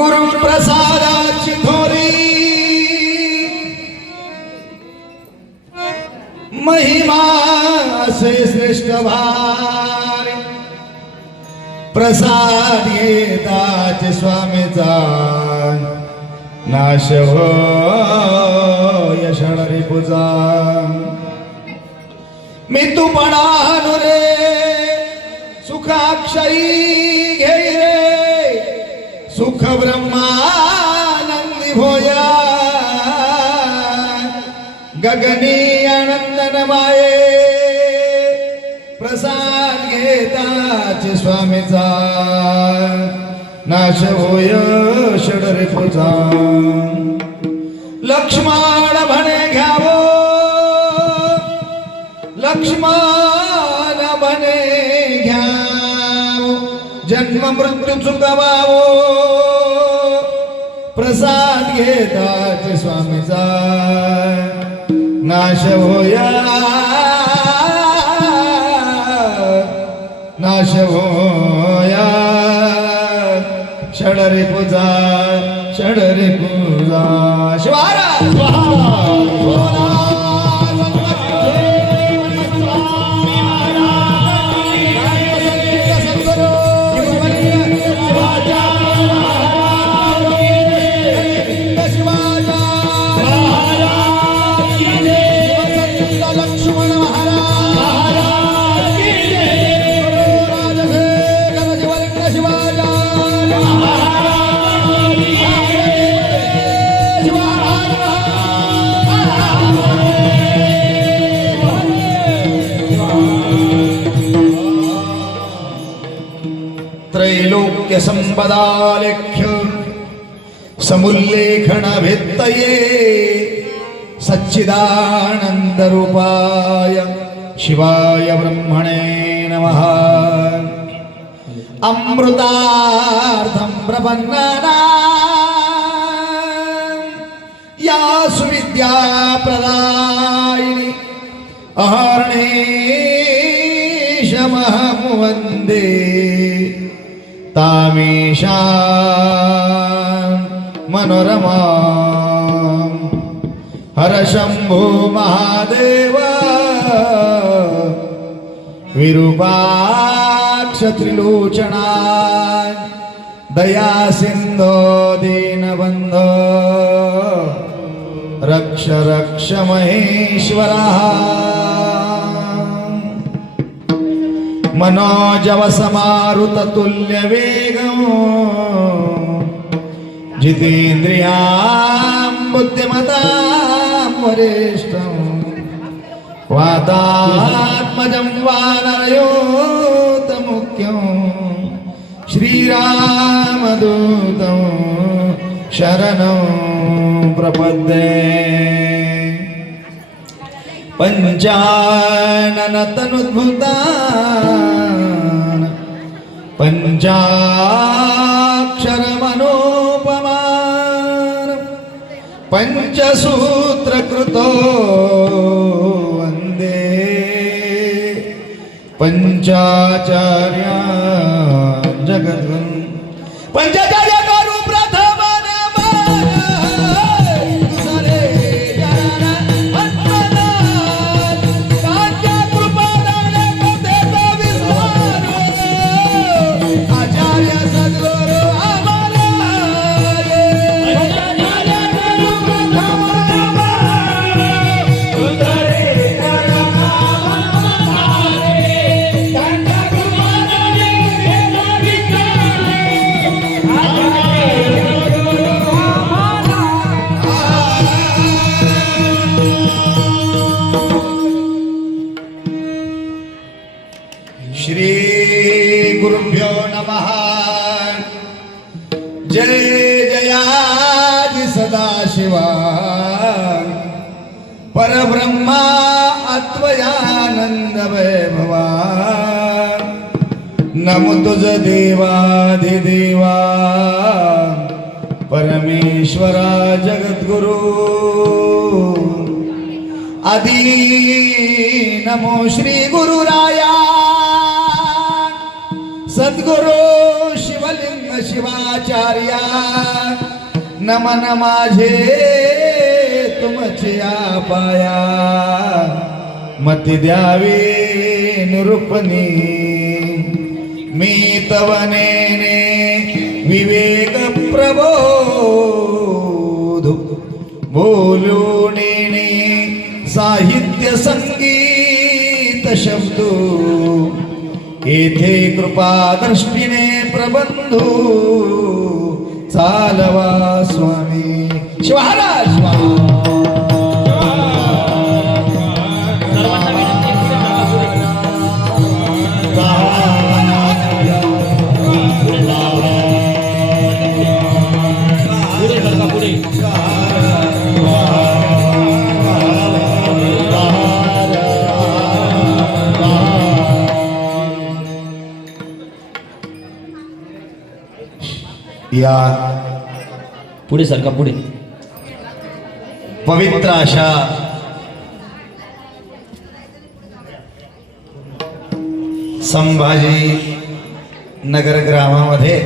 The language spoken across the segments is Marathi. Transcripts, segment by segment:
गुरु प्रसादाची थोरी महिमा असे श्रेष्ठ भार प्रसाद येताचे स्वामीचा नाश हो यशणारी पूजा मी तू पणानु रे सुखाक्षयी घे रे सुख ब्रह्मानंदी भोया गगनी आनंदन माये प्रसाद घेताचे स्वामीचा नाश होय षडरे पूजा लक्ष्मण म्हणे घ्यावो लक्ष्मण म्हणे घ्यावो जन्म मृत्यू चुकवावो प्रसाद घेताचे स्वामीचा नाश होया नाश होया षडरे पूजा षडरे पूजा शिवारा त्रैलोक्य संपदालेख्य समुल्लेखन भित्तये सच्चिदानंद रूपाय शिवाय ब्रह्मणे नमः अमृतार्थं प्रपन्नानां या सुविद्या प्रदायिनी अहर्निशमहं वन्दे तामेशां मनोरमा हर शंभो महादेव विरूपाक्ष त्रिलोचना दया सिंधो दीनबंधो रक्ष रक्ष महेश्वरा मनोजव समारुत तुल्य वेगं जितेन्द्रियां बुद्धिमतां वरिष्ठं वातात्मजं वानरयोतमुख्यं श्रीरामदूतं शरणं प्रपद्ये पंचाननतनुद्भुतान् पंचाक्षरमनोपमान् पंचसूत्रकृतो वन्दे पंचाचार्यान् जगद्गुरुन् पंचाचार्य गुरु प्रथम श्री गुरुभ्यो नमः जय जयादि सदाशिवा परब्रह्मा अद्वयानंद वैभवा नमो तुझ देवाधिदेवा परमेश्वरा जगद्गुरु आदि नमो श्री गुरुराया सद्गुरु शिवलिंग शिवाचार्या नमन माझे तुमच्या पाया मती द्यावी निरूपणी मी तवनेने विवेक प्रबोध बोलूनेने साहित्य संगीत शब्द येथे कृपा दृष्टीने प्रबंधू चालवा स्वामी शिवहाराज या पुढे सरका पुढे पवित्र अशा संभाजी नगर ग्रामामध्ये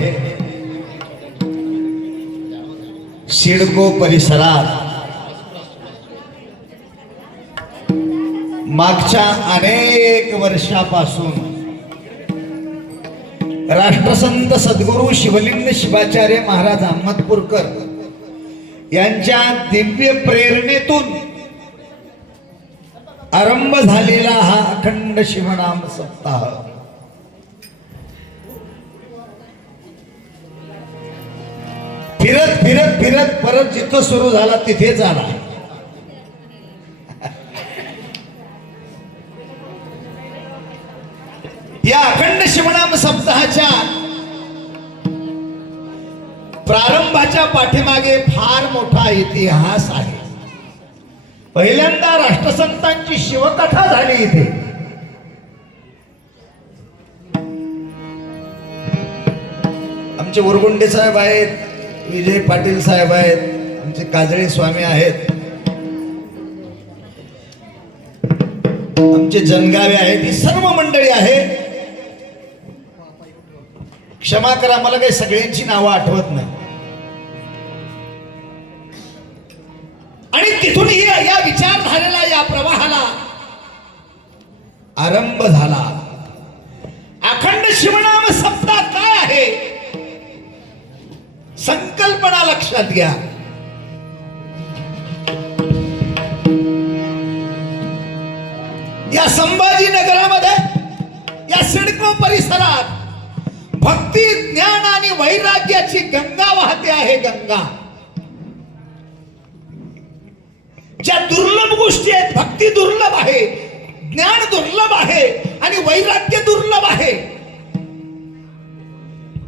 सिडको परिसरात मागच्या अनेक वर्षापासून राष्ट्रसंत सद्गुरु शिवलिंग शिवाचार्य महाराज अहमदपूरकर यांच्या दिव्य प्रेरणेतून आरंभ झालेला हा अखंड शिवनाम सप्ताह फिरत फिरत फिरत परत जिथं सुरू झाला तिथेच आला. या अखंड शिवनाम सप्ताहाच्या प्रारंभाच्या पाठीमागे फार मोठा इतिहास आहे. पहिल्यांदा राष्ट्रसंतांची शिवकथा झाली इथे. आमचे उरगुंडे साहेब आहेत, विजय पाटील साहेब आहेत, आमचे काजळे स्वामी आहेत, आमचे जनगावे आहेत, ही सर्व मंडळी आहे. क्षमा करा, मला काही सगळ्यांची नावं आठवत नाही. आणि तिथून या विचारधारेला, या प्रवाहाला आरंभ झाला. अखंड शिवनाम सप्ताह काय आहे, संकल्पना लक्षात घ्या. या संभाजीनगरामध्ये, या सिडको परिसरात भक्ती, ज्ञान आणि वैराग्याची गंगा वाहते आहे. गंगा ज्या दुर्लभ गोष्टी आहेत, भक्ती दुर्लभ आहे, ज्ञान दुर्लभ आहे आणि वैराग्य दुर्लभ आहे.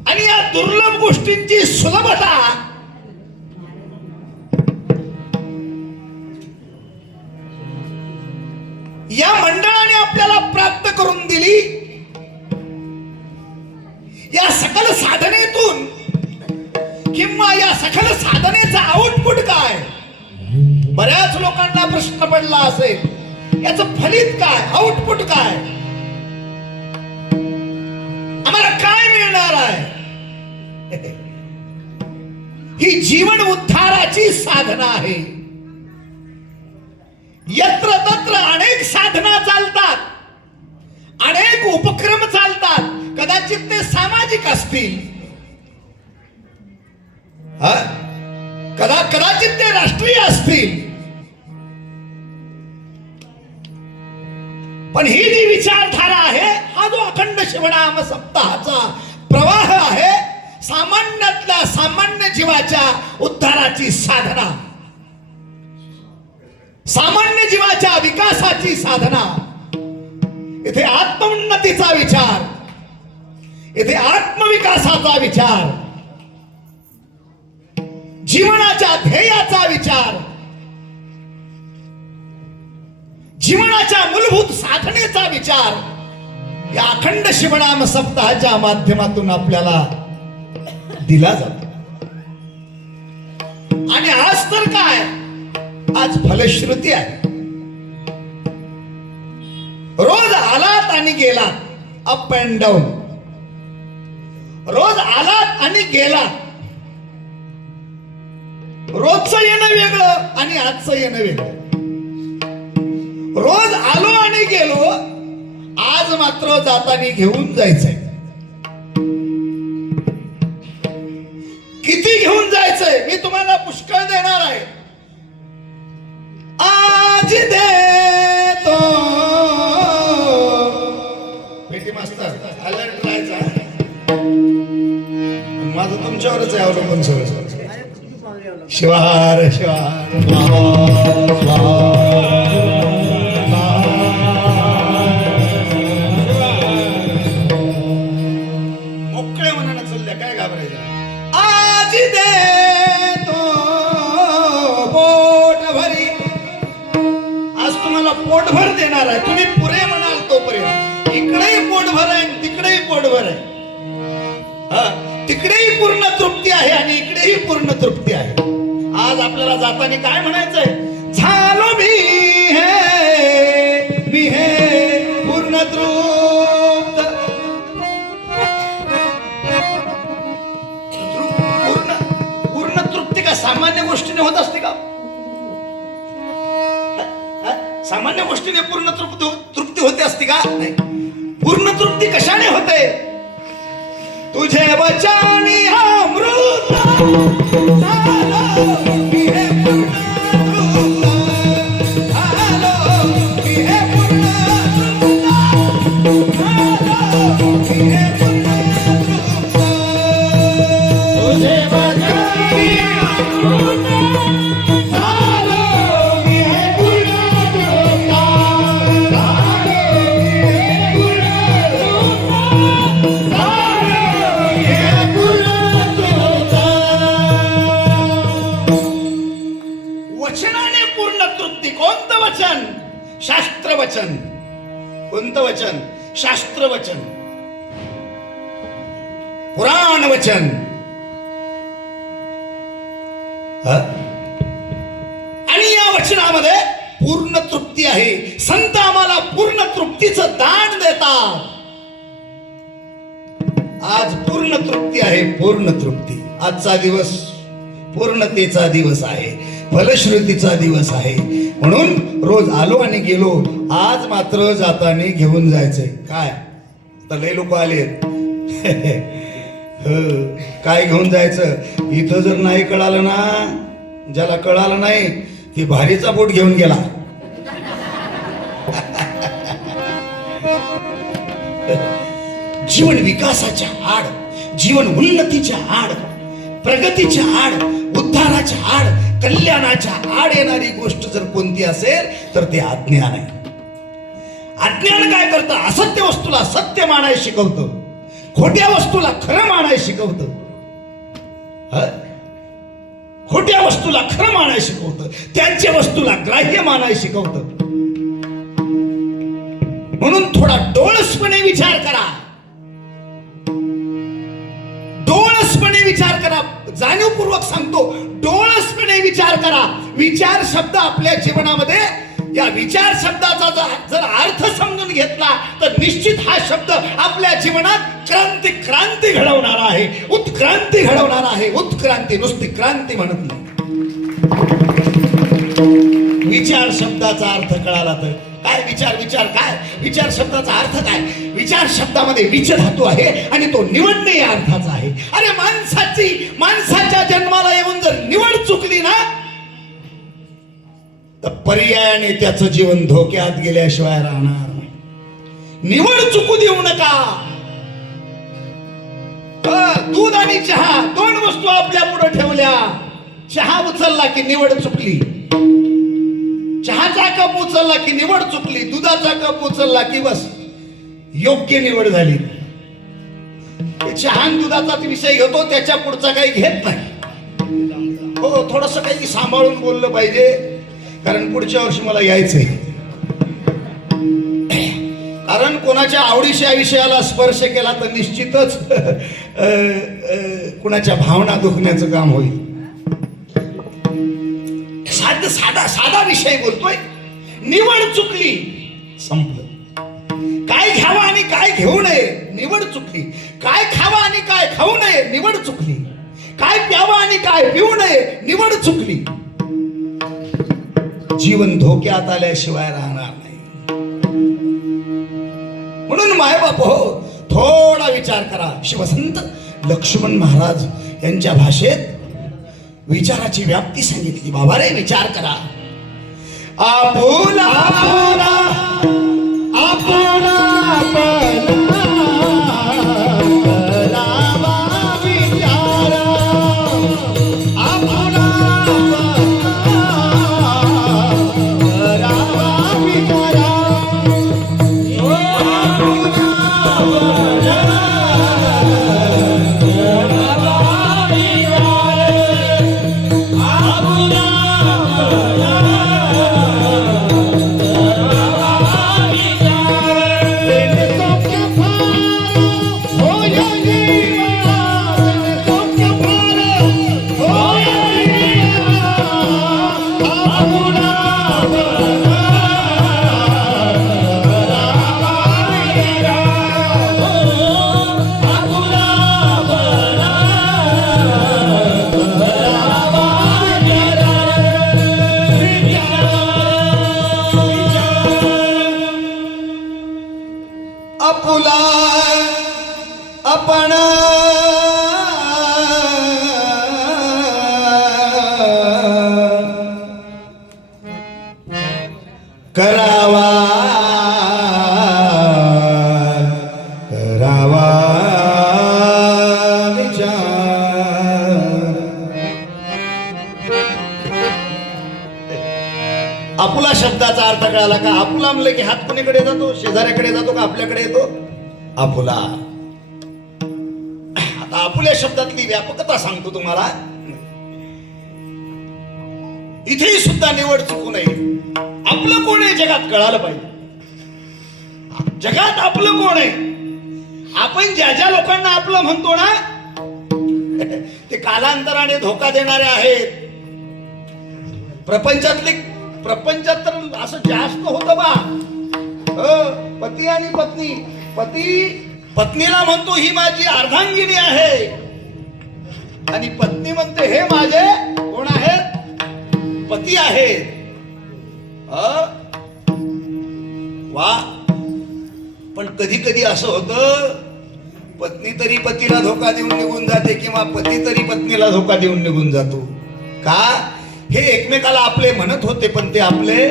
आणि या दुर्लभ गोष्टींची सुलभता या मंडळाने आपल्याला प्राप्त करून दिली. या सकल साधनेतून किंवा या सकल साधनेचा आउटपुट काय, बऱ्याच लोकांना प्रश्न पडला असेल, याचं फलित काय, आउटपुट काय, आम्हाला काय मिळणार आहे. ही जीवन उद्धाराची साधना आहे. यत्र तत्र अनेक साधना चालतात, अनेक उपक्रम चालतात. कदाचित ते सामाजिक असतील, कदाचित ते राष्ट्रीय असतील, पण ही जी विचारधारा आहे, हा जो अखंड शिवनाम सप्ताहाचा प्रवाह आहे, सामान्यातल्या सामान्य जीवाच्या उद्धाराची साधना, सामान्य जीवाच्या विकासाची साधना. इथे आत्मोन्नतीचा विचार, इथे आत्मविकासाचा विचार, जीवनाच्या ध्येयाचा विचार, जीवनाच्या मूलभूत साधनेचा विचार या अखंड शिवनाम सप्ताहाच्या माध्यमातून आपल्याला दिला जातो. आणि आज तर काय, आज फलश्रुती आहे. गेलात, अप अँड डाऊन. रोज आलात आणि गेलात. रोजचं येणं वेगळं आणि आजचं येणं वेगळं. रोज आलो आणि गेलो, आज मात्र जाताना घेऊन जायचंय. किती घेऊन जायचंय मी तुम्हाला पुष्कळ देणार आहे. आज देतो पेटी मास्तर, अलर्ट राहायचा. माझं तुमच्यावरच आहे अवलंबून सगळं. शिवार शिवार मोकळ्या मनानं चालल्या, काय घाबरायचं. आज देतो पोट भरी. आज तुम्हाला पोटभर देणार आहे. तुम्ही पुरे म्हणाल तोपर्यंत. इकडेही पोटभर आहे, तिकडेही पोटभर आहे. तिकडेही पूर्ण तृप्ती आहे आणि इकडेही पूर्ण तृप्ती आहे. आज आपल्याला जाताना काय म्हणायचंय? झालो मी हे पूर्ण तृप्त. पूर्ण तृप्ती का सामान्य गोष्टीने होत असते का? सामान्य गोष्टीने पूर्ण तृप्ती होते असते का? नाही. पूर्ण तृप्ती कशाने होते? तुझे वचनी अमृत झालो मी हे पूर्ण तृप्त. झालो मी हे पूर्ण तृप्त. झालो मी हे पूर्ण तृप्त. तुझे वचनी अमृत झालो मी हे पूर्ण तृप्त. झालो मी हे पूर्ण वचनाने पूर्ण तृप्ती. कोणतं वचन? शास्त्र वचन. कोणतं वचन? शास्त्र वचन, पुराण वचन. आणि या वचनामध्ये पूर्ण तृप्ती आहे. संत आम्हाला पूर्ण तृप्तीचं दान देतात. आज पूर्ण तृप्ती आहे, पूर्ण तृप्ती. आजचा दिवस पूर्णतेचा दिवस आहे, फलश्रुतीचा दिवस आहे. म्हणून रोज आलो आणि गेलो, आज मात्र जाताना घेऊन जायचंय. काय तर लय लोक आले. काय घेऊन जायचं? इथं जर नाही कळालं ना, ज्याला कळालं नाही ती भारीचा बोट घेऊन गेला. जीवन विकासाच्या आड, जीवन उन्नतीच्या आड, प्रगतीच्या आड, उद्धाराच्या आड, कल्याणाच्या आड येणारी गोष्ट जर कोणती असेल तर ते अज्ञान आहे. अज्ञान काय करतं? असत्य वस्तूला सत्य मानाय शिकवतं, खोट्या वस्तूला खरं मानाय शिकवतं. खोट्या वस्तूला खरं मानाय शिकवतं, त्यांच्या वस्तूला ग्राह्य मानाय शिकवतं. म्हणून थोडा डोळसपणे विचार करा. डोळसपणे विचार करा. जाणीवपूर्वक सांगतो, डोळसपणे विचार करा. विचार शब्द आपल्या जीवनामध्ये, या विचार शब्दाचा जर अर्थ समजून घेतला तर निश्चित हा शब्द आपल्या जीवनात क्रांती घडवणारा आहे, उत्क्रांती घडवणारा आहे. उत्क्रांती, नुसती क्रांती म्हणत नाही. विचार शब्दाचा अर्थ कळाला तर काय? विचार काय? विचार शब्दाचा अर्थ काय? विचार शब्दामध्ये विच धातू आहे आणि तो निवडणे या अर्थाचा आहे. अरे माणसाच्या जन्माला येऊन जर निवड चुकली ना तर पर्यायाने त्याचं जीवन धोक्यात गेल्याशिवाय राहणार नाही. निवड चुकू देऊ नका. दूध आणि चहा दोन वस्तू आपल्या पुढे ठेवल्या. चहा उचलला की निवड चुकली. चहाचा कप उचलला की निवड चुकली. दुधाचा कप उचलला की बस योग्य निवड झाली. चहा दुधाचा विषय घेतो, त्याच्या पुढचा काही घेत नाही. हो, थोडस काही सांभाळून बोललं पाहिजे, कारण पुढच्या वर्षी मला यायचंय. कारण कोणाच्या आवडीच्या विषयाला स्पर्श केला तर निश्चितच कुणाच्या भावना दुखण्याचं काम होईल. साधा विषय बोलतोय. निवड चुकली, संपलं. काय घ्यावा काय घेऊ नये निवड चुकली. काय खावा आणि काय खाऊ नये निवड चुकली. काय प्यावा आणि काय पिऊ नये निवड चुकली. जीवन धोक्यात आल्याशिवाय राहणार नाही. म्हणून मायबाप हो, थोडा विचार करा. शिवसंत लक्ष्मण महाराज यांच्या भाषेत विचाराची व्याप्ती सांगितली. बाबा रे विचार करा. आपुला आपुला आपुला करावा विचार. आपुला करावा विचार. आपुला आपण करावा करावा विचार. आपुला शब्दाचा अर्थ कळाला का? आपुला म्हणलं की हात कोणीकडे जातो? शेजाऱ्याकडे जातो का आपल्याकडे येतो? आपुला. आता आपुल्या शब्दातली व्यापकता सांगतो तुम्हाला. इथेही सुद्धा निवड चुकू नये. आपलं कोण आहे जगात कळालं पाहिजे. जगात आपलं कोण आहे? आपण ज्या ज्या लोकांना आपलं म्हणतो ना ते कालांतराने धोका देणारे आहेत. प्रपंचात तर असं जास्त होतं बा. पती आणि पत्नी. पती पत्नीला म्हणतो ही माझी अर्धांगिनी आहे आणि पत्नी म्हणते हे माझे कोण आहेत? पती आहेत. वा. पण कधी कधी असं होतं पत्नी तरी पतीला धोका देऊन निघून जाते किंवा पती तरी पत्नीला धोका देऊन निघून जातो. का? हे एकमेकाला आपले म्हणत होते पण ते आपले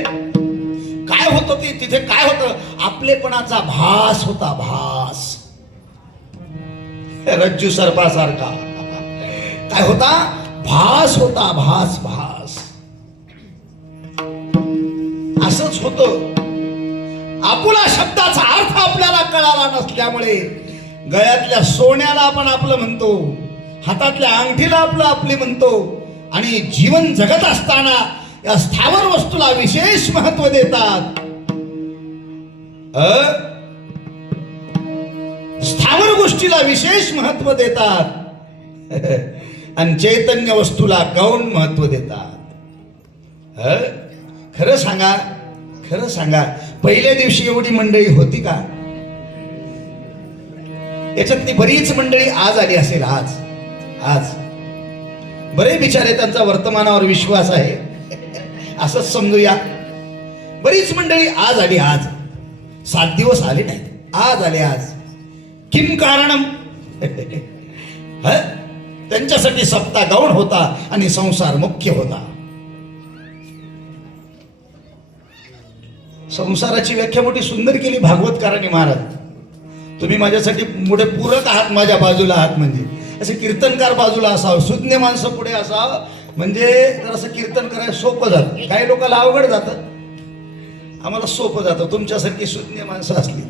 काय होतं? ते तिथे काय होतं? आपलेपणाचा भास होता. भास. रज्जू सर्पासारखा काय होता? भास होता. भास भास. असंच होतं. आपुला शब्दाचा अर्थ आपल्याला कळाला नसल्यामुळे गळ्यातल्या सोन्याला आपण आपलं म्हणतो, हातातल्या अंगठीला आपले म्हणतो आणि जीवन जगत असताना या स्थावर वस्तूला विशेष महत्व देतात. स्थावर गोष्टीला विशेष महत्व देतात आणि चैतन्य वस्तूला गौण महत्व देतात. खरं सांगा, खरं सांगा, पहिल्या दिवशी एवढी मंडळी होती का? याच्यातली बरीच मंडळी आज आली असेल. आज बरे बिचारे त्यांचा वर्तमानावर विश्वास आहे असंच समजूया. बरीच मंडळी आज आली. आज 7 दिवस आले नाही, आज आले. आज किम कारणम? त्यांच्यासाठी सप्ताह गौण होता आणि संसार मुख्य होता. संसाराची व्याख्या मोठी सुंदर केली भागवतकारांनी महाराज. तुम्ही माझ्यासाठी मोठे पूरक आहात, माझ्या बाजूला आहात. म्हणजे असे कीर्तनकार बाजूला असावं, सुज्ञ माणसं पुढे असावं, म्हणजे जरासं कीर्तन करायला सोपं जातं. काही लोकांना अवघड जातं, आम्हाला सोपं जातं. तुमच्यासारखी सुज्ञ माणसं असली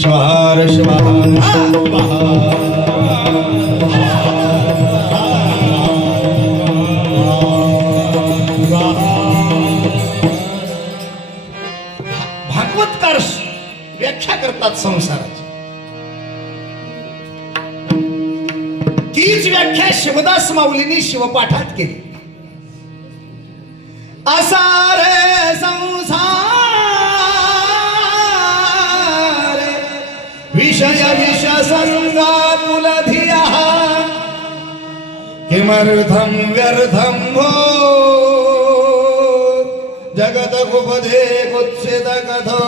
शिवार भागवतकार व्याख्या करतात संसाराची. तीच व्याख्या शिवदास माऊलींनी शिवपाठात केली. असा रे संसार किमर्थं व्यर्थं भो जगत कुपदे कुत्सित कथो.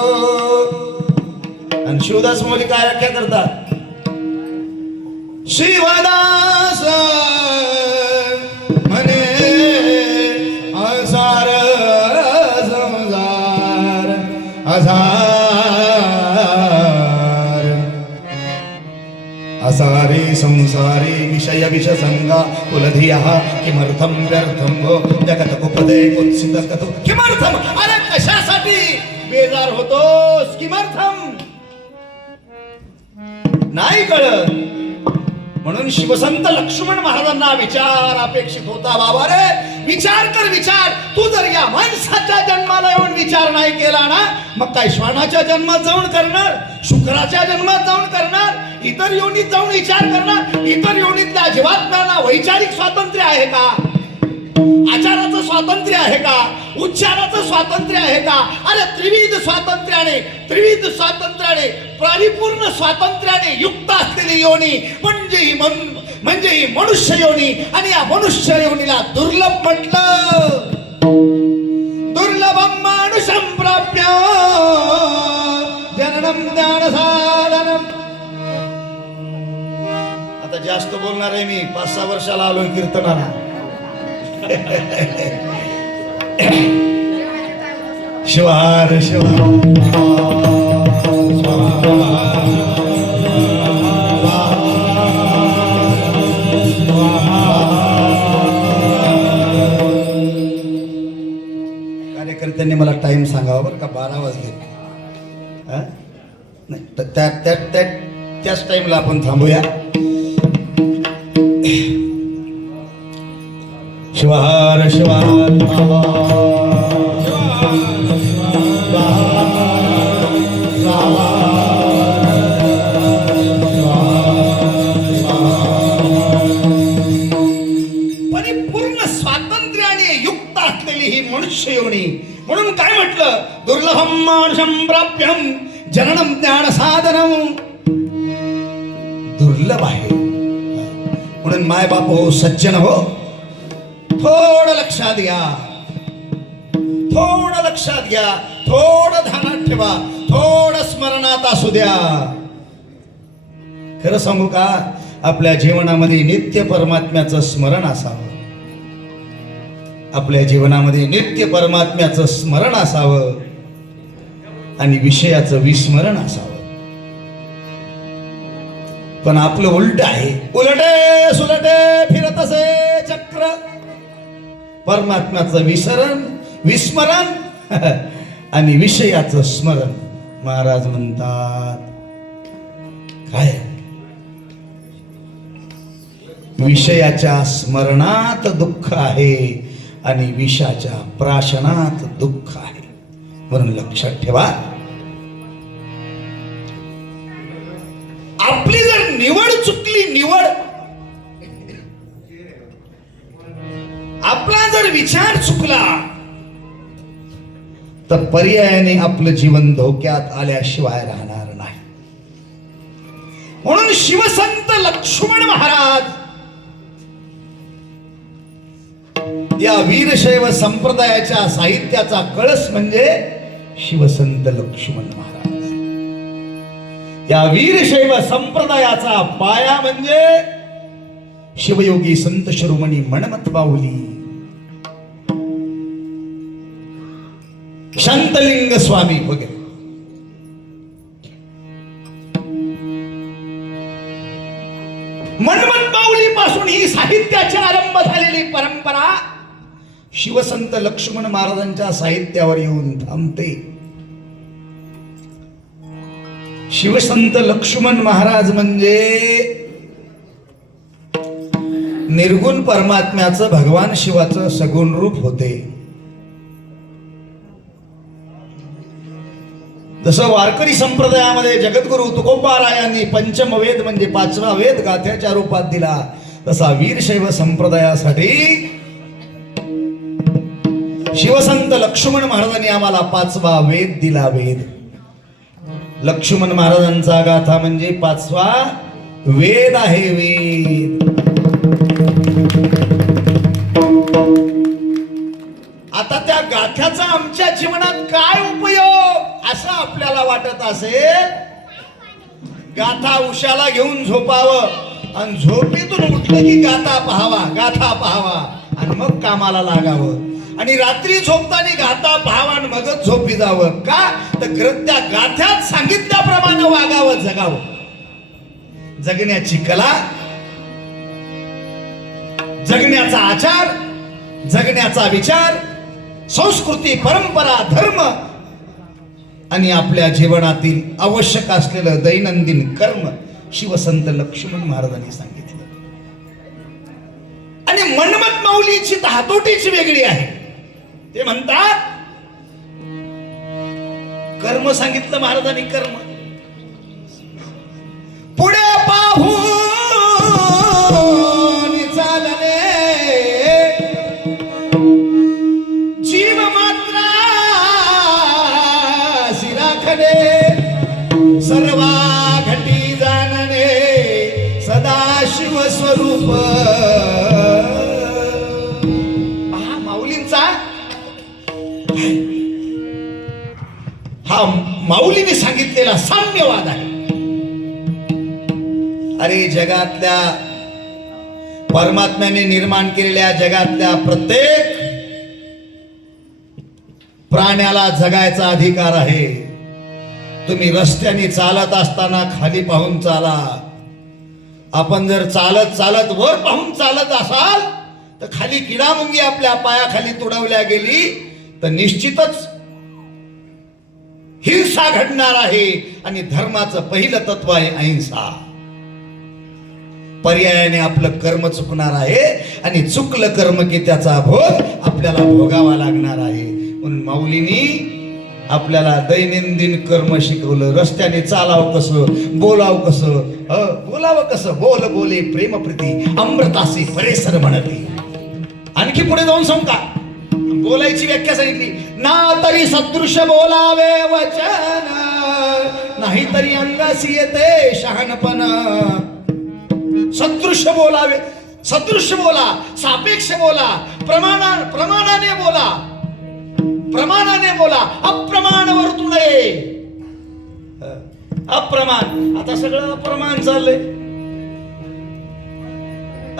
आणि शिवदास मोदी काय व्याख्या करतात? शिवदास म्हणे असार संसार असारे संसारे विषय विषसंगा कुलधिया किमर्थं व्यर्थं भो जगत कुपदे कुत्सित कथो. किमर्थम, अरे कशासाठी बेजार होतोस? किमर्थम नाही कळत. म्हणून शिवसंत लक्ष्मण महाराजांना विचार अपेक्षित होता. बाबा रे विचार कर, विचार. तू जर या माणसाच्या जन्माला येऊन विचार नाही केला ना, मग काय श्वानाच्या जन्मात जाऊन करणार, शुक्राच्या जन्मात जाऊन करणार, इतर योनीत जाऊन विचार करणार? इतर योनीतल्या जीवात्म्याला वैचारिक स्वातंत्र्य आहे का? आचाराचं स्वातंत्र्य आहे का? उच्चाराचं स्वातंत्र्य आहे का? अरे त्रिविध स्वातंत्र्याने परिपूर्ण स्वातंत्र्याने युक्त असलेली योनी म्हणजे ही मनुष्य योनी. आणि या मनुष्य योनीला दुर्लभ म्हटलं. दुर्लभम मानुषं प्राप्य जननम ज्ञानसाधनम. आता जास्त बोलणार आहे मी. 5-6 वर्षाला आलोय कीर्तनाला. शिवार कार्यकर्त्यांनी मला टाइम सांगावा बरं का. 12 वाजले. नाही तर त्याच टाइमला आपण थांबूया. शिवार परिपूर्ण स्वातंत्र्याने युक्त असलेली ही मनुष्य योनी. म्हणून काय म्हटलं? दुर्लभम मानुषं प्राप्यम जननम ज्ञान साधनम. दुर्लभ आहे. म्हणून माय बाप हो, सज्जन हो, थोडं लक्षात घ्या, थोडं ध्यानात ठेवा, थोडं स्मरणात असू द्या. खरं सांगू का, आपल्या जीवनामध्ये नित्य परमात्म्याचं स्मरण असावं. आपल्या जीवनामध्ये नित्य परमात्म्याचं स्मरण असावं आणि विषयाचं विस्मरण असावं. पण आपलं उलट आहे. उलटे सुलटे फिरत असे चक्र. परमात्म्याचं विस्मरण आणि विषयाचं स्मरण. महाराज म्हणतात काय? विषयाच्या स्मरणात दुःख आहे आणि विषयाच्या प्राशनात दुःख आहे. म्हणून लक्षात ठेवा, आपली जर निवड चुकली, आपला जर विचार चुकला, तर पर्यायाने आपलं जीवन धोक्यात आल्याशिवाय राहणार नाही. म्हणून शिवसंत लक्ष्मण महाराज या वीरशैव संप्रदायाच्या साहित्याचा कळस म्हणजे शिवसंत लक्ष्मण महाराज. या वीरशैव संप्रदायाचा पाया म्हणजे शिवयोगी संत शिरोमणी मन्मथ माऊली, शांतलिंग स्वामी वगैरे. मन्मथ माऊली पासून ही साहित्याची आरंभ झालेली परंपरा शिवसंत लक्ष्मण महाराजांच्या साहित्यावर येऊन थांबते. शिवसंत लक्ष्मण महाराज म्हणजे निर्गुण परमात्म्याचं, भगवान शिवाचं सगुण रूप होते. जसं वारकरी संप्रदायामध्ये जगद्गुरु तुकोबारायांनी पंचमवेद म्हणजे 5वा वेद गाथ्याच्या रूपात दिला, तसा वीरशैव संप्रदायासाठी शिवसंत लक्ष्मण महाराजांनी आम्हाला 5वा वेद दिला. वेद लक्ष्मण महाराजांचा गाथा म्हणजे 5वा वेद आहे. वेद आता त्या गाथ्याचा आमच्या जीवनात काय उपयोग असं आपल्याला वाटत असेल, गाथा उशाला घेऊन झोपावं आणि झोपेतून उठलं की गाथा पाहावा आणि मग कामाला लागावं, आणि रात्री झोपताना गाथा पाहावा आणि मगच झोपी जावं. का तर त्या गाथ्यात सांगितल्याप्रमाणे वागावं, जगावं. जगण्याची कला, जगण्याचा आचार, जगण्याचा विचार, संस्कृती, परंपरा, धर्म आणि आपल्या जीवनातील आवश्यक असलेलं दैनंदिन कर्म शिवसंत लक्ष्मण महाराजांनी सांगितलं. आणि मन्मथ माऊलीची हातोटीच वेगळी आहे. ते म्हणतात कर्म सांगितलं महाराजांनी, कर्म पुढे पाहून चालणे, जीव मात्रा राखणे, सर्वा घटी जाणणे, सदाशिव स्वरूप. हा माऊलींचा, हा माऊलीने सांगितलेला साम्यवाद आहे. अरे जगातल्या परमात्म्याने निर्माण केलेल्या जगातल्या प्रत्येक प्राण्याला जगायचा अधिकार आहे. तुम्ही रस्त्याने चालत असताना खाली पाहून चाला. आपण जर चालत चालत वर पाहून चालत असाल तर खाली किडामुंगी आपल्या पायाखाली तुडवल्या गेली तर निश्चितच हिंसा घडणार आहे. आणि धर्माचं पहिलं तत्व आहे अहिंसा. पर्यायाने आपलं कर्म चुकणार आहे आणि चुकलं कर्म की त्याचा भोग आपल्याला भोगावा लागणार आहे. म्हणून माऊलींनी आपल्याला दैनंदिन कर्म शिकवलं. रस्त्याने चालावं कसं, बोलावं कसं, बोलावं कसं, बोल बोले प्रेम प्रीती अमृतासी परेसर म्हणती. आणखी पुढे जाऊन सांगू का, बोलायची व्याख्या सांगितली. ना तरी सदृश्य बोलावे वचन, नाही तरी अंगासी येते शहाणपण. सदृश्य बोलावे, सदृश्य बोला, सापेक्ष बोला, प्रमाणाने बोला, प्रमाणाने बोला, अप्रमाण वर्तू नये. अप्रमाण, आता सगळं अप्रमाण चाललंय,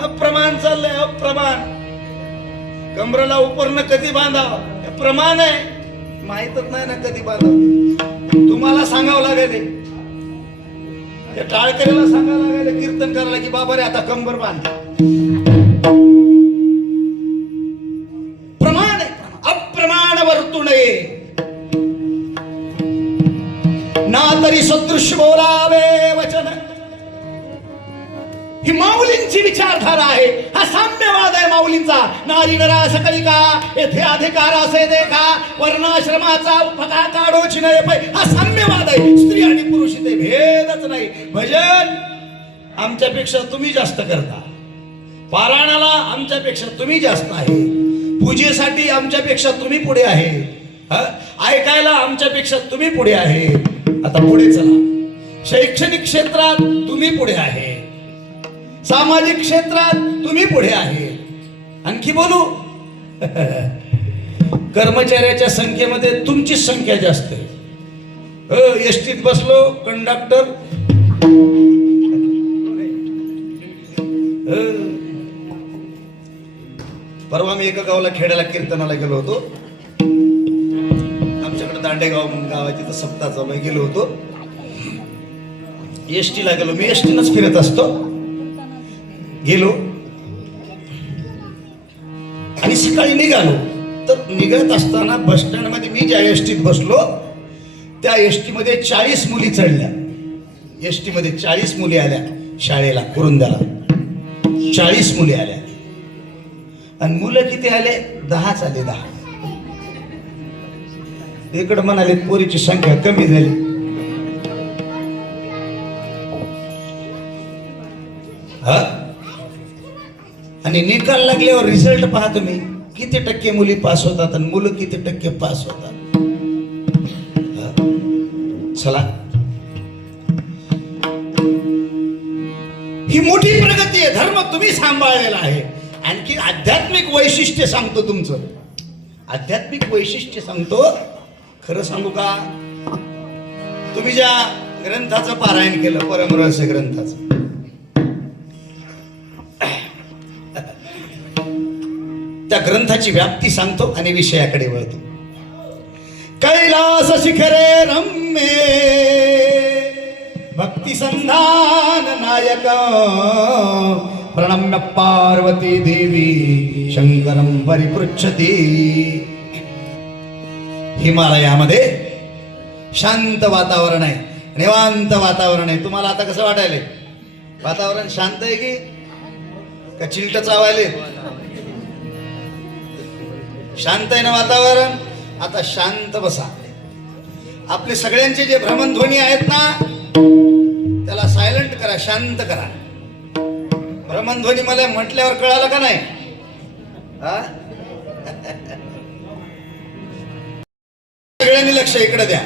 अप्रमाण चाललंय, अप्रमाण. कमरेला उपरनं कधी बांधावं प्रमाण आहे, माहीतच नाही ना कधी बांधावं. तुम्हाला सांगावं लागेल, त्या टाळकऱ्याला सांगावं लागेल कीर्तन करायला की बाबा रे आता कंबर बांध. प्रमाण आहे, अप्रमाण वर्तू नये. ना तरी सदृश बोलावे वचन. ही माऊलींची विचारधारा आहे. हा साम्यवाद आहे माऊलींचा. नारी नरा सकळी का येथे अधिकार असे देखा, वर्णाश्रमाचा उपका काढोची नये पै. हा साम्यवाद आहे. स्त्री आणि पुरुष इथे भेदच नाही. भजन आमच्यापेक्षा तुम्ही जास्त करता, पारायणाला आमच्यापेक्षा तुम्ही जास्त आहे, पूजेसाठी आमच्यापेक्षा तुम्ही पुढे आहे, ऐकायला आमच्यापेक्षा तुम्ही पुढे आहे. आता पुढे चला. शैक्षणिक क्षेत्रात तुम्ही पुढे आहे, सामाजिक क्षेत्रात तुम्ही पुढे आहे. आणखी बोलू, कर्मचाऱ्याच्या संख्येमध्ये तुमची संख्या जास्त आहे. एसटीत बसलो, कंडक्टर परवा मी एका गावाला खेड्याला कीर्तनाला गेलो होतो. आमच्याकडे दांडेगाव म्हणून गाव आहे, तिथं सप्ताहाचा मी गेलो होतो. एसटीला गेलो, मी एसटीनच फिरत असतो. गेलो आणि सकाळी निघालो. तर निघत असताना बस स्टँड मध्ये मी ज्या एसटीत बसलो त्या एसटी मध्ये 40 मुली चढल्या. एसटी मध्ये 40 मुली आल्या शाळेला, कुरुंदाला 40 मुली आल्या. आणि मुलं किती आले? 10च आले, 10. इकडे म्हणाले पोरीची संख्या कमी झाली. हा, आणि निकाल लागल्यावर रिझल्ट पहा तुम्ही, किती टक्के मुली पास होतात आणि मुलं किती टक्के पास होतात. चला, ही मोठी प्रगती आहे. धर्म तुम्ही सांभाळलेला आहे. आणखी आध्यात्मिक वैशिष्ट्य सांगतो तुमचं. आध्यात्मिक वैशिष्ट्य सांगतो. खरं सांगू का, तुम्ही ज्या ग्रंथाचं पारायण केलं, परमरहस्य ग्रंथाचं, त्या ग्रंथाची व्याप्ती सांगतो आणि विषयाकडे वळतो. कैलास शिखरे रम्ये भक्ती संधान नायक प्रणम्य पार्वती देवी शंकरम परिपृच्छती. हिमालयामध्ये शांत वातावरण आहे, निवांत वातावरण आहे. तुम्हाला आता कसं वाटायलंय? वातावरण शांत आहे की का चिलट चावायले? शांत आहे ना वातावरण? आता शांत बसा. आपले सगळ्यांचे जे भ्रमणध्वनी आहेत ना, त्याला सायलेंट करा, शांत करा. भ्रमणध्वनी मला म्हटल्यावर कळालं का नाही? हा, सगळ्यांनी लक्ष इकडे द्या.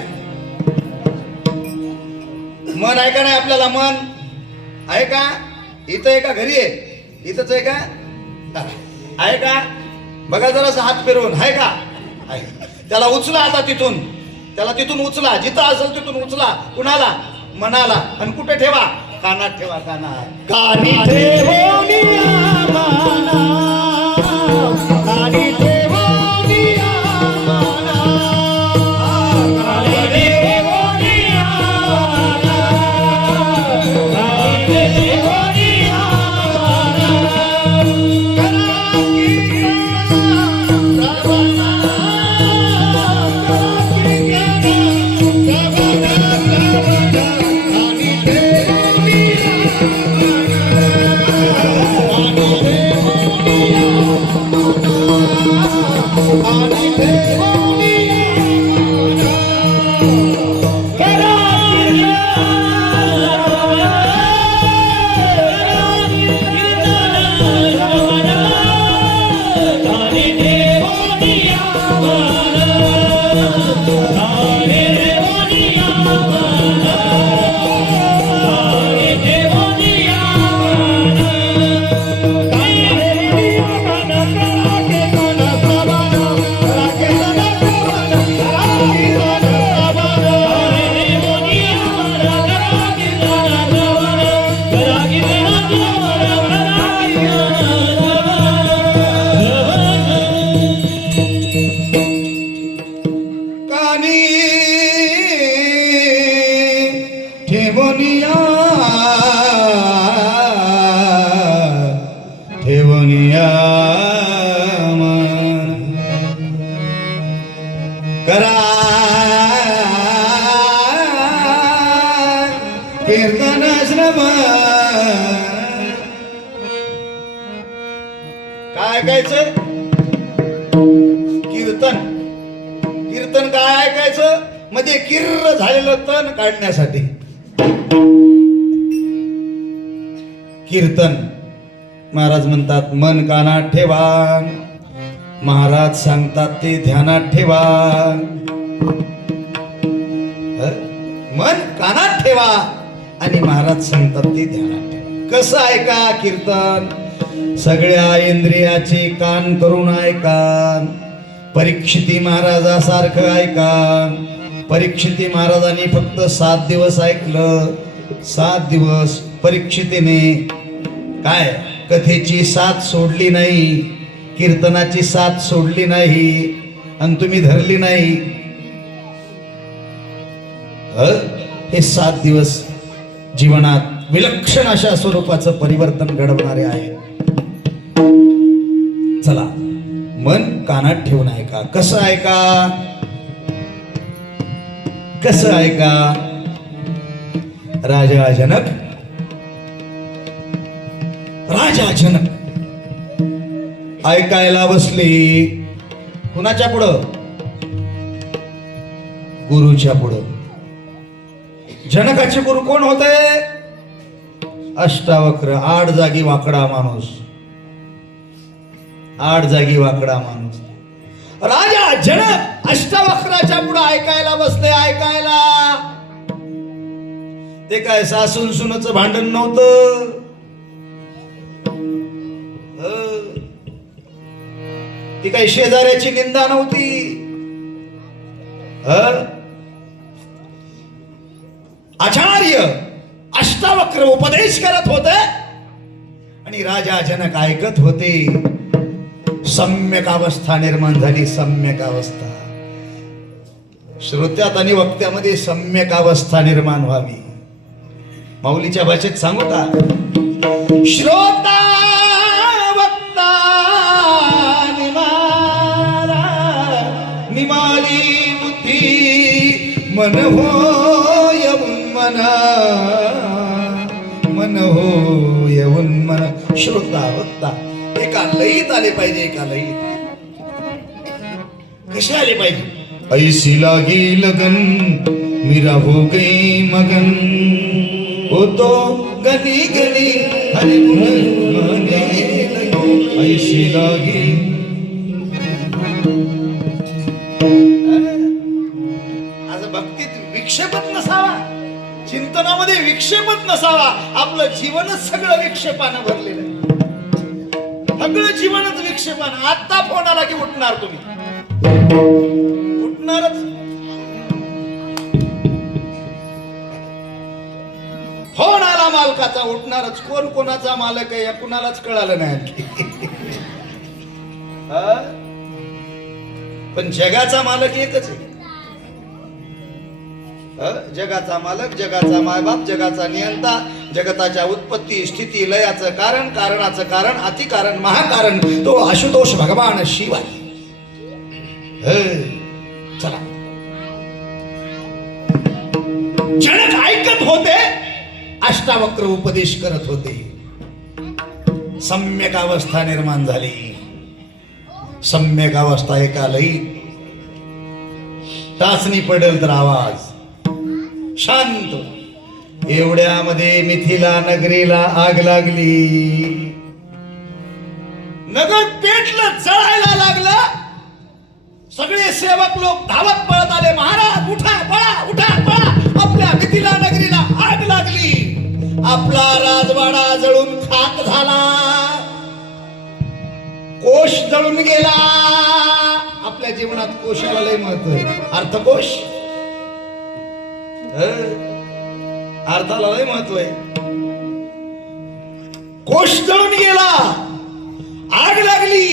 मन आहे का नाही आपल्याला? मन आहे का? इथं आहे का घरी आहे? इथंच आहे का? आहे का? बघा जरासा हात फिरवून. आहे का? आहे. त्याला उचला आता तिथून, त्याला तिथून उचला, जिथं असेल तिथून उचला. कुणाला? मनाला. आणि कुठे ठेवा? कानात ठेवा. कानात कानी ठेवोनिया मना, कानी ठेवोनिया मना, कानी ठेवोनिया मना, कानी ठेवोनिया मना. ठेवनिया मन करा कीर्तन श्रवण. काय ऐकायचं? कीर्तन. कीर्तन काय ऐकायचं? मध्ये किर्र झालेलं तण काढण्यासाठी कीर्तन. महाराज म्हणतात मन कानात ठेवा, महाराज सांगतात ते ध्यानात ठेवा. मन कानात ठेवा आणि महाराज सांगतात ते ध्यानात ठेवा. कसं ऐका कीर्तन? सगळ्या इंद्रियाचे कान करून ऐका. परीक्षिती महाराजासारखं ऐका. परीक्षिती महाराजांनी फक्त 7 दिवस ऐकलं. 7 दिवस परीक्षितीने काय कथेची साथ सोडली नाही, कीर्तनाची साथ सोडली नाही आणि तुम्ही धरली नाही. हे 7 दिवस जीवनात विलक्षण अशा स्वरूपाचं परिवर्तन घडवणारे आहे. चला मन कानात ठेवून ऐका. कसं ऐका? कसं ऐका? राजा जनक ऐकायला बसले. कुणाच्या पुढं? गुरुच्या पुढं. जनकाचे गुरु कोण होते? अष्टावक्र. 8 जागी वाकडा माणूस. 8 जागी वाकडा माणूस. राजा जनक अष्टावक्राच्या पुढे ऐकायला बसले. ऐकायला ते काय सासून सुनाचं भांडण नव्हतं. ती काही शेजाऱ्याची निंदा नव्हती. आचार्य अष्टावक्र उपदेश करत होते आणि राजा जनक ऐकत होते. सम्यक अवस्था निर्माण झाली. सम्यक अवस्था श्रोत्यात आणि वक्त्यामध्ये सम्यक अवस्था निर्माण व्हावी. माऊलीच्या भाषेत सांगू का? श्रोता वक्ता निमाला निमाली बुद्धी मन हो येऊन मना मन हो येऊन मन. श्रोता वक्ता एका लयीत आले पाहिजे. एका लयीत कसे आले पाहिजे? ऐसी लागी लगन मेरा हो गई मगन हो तो गली गली हरि गुण गाने लगे. ऐसी लागी आज भक्तीत विक्षेपच नसावा. चिंतनामध्ये विक्षेपच नसावा. आपलं जीवनच सगळं विक्षेपानं भरलेलं आहे. सगळं जीवनच विक्षेपानं. आत्ता फोन आला की उठणार तुम्ही. उठणारच. फोन आला मालकाचा उठणारच. कोण कोणाचा मालक आहे या कुणालाच कळालं नाही आणखी. पण जगाचा मालक एकच आहे. जगाचा मालक, जगाचा मायबाप, जगाचा नियंता, जगताच्या उत्पत्ती स्थिती लयाचं कारण, कारणाचं कारण, अतिकारण, महाकारण तो आशुतोष भगवान शिव आहे. चला. जनक ऐकत होते. अष्टावक्र उपदेश करत होते. सम्यक अवस्था निर्माण झाली. सम्यक अवस्था एका लयीत. टाचणी पडेल तर आवाज शांत. एवढ्यामध्ये मिथिला नगरीला आग लागली. नगर पेटलं, जळायला लागलं. सगळे सेवक लोक धावत पळत आले. महाराज उठा पळा, उठा पळा. आपल्या मिथिला नगरीला आग लागली. आपला राजवाडा जळून खाक झाला. कोश जळून गेला. आपल्या जीवनात कोशाला लय महत्व आहे. अर्थकोश अर्थाला लय महत्व आहे. कोश जळून गेला. आग लागली.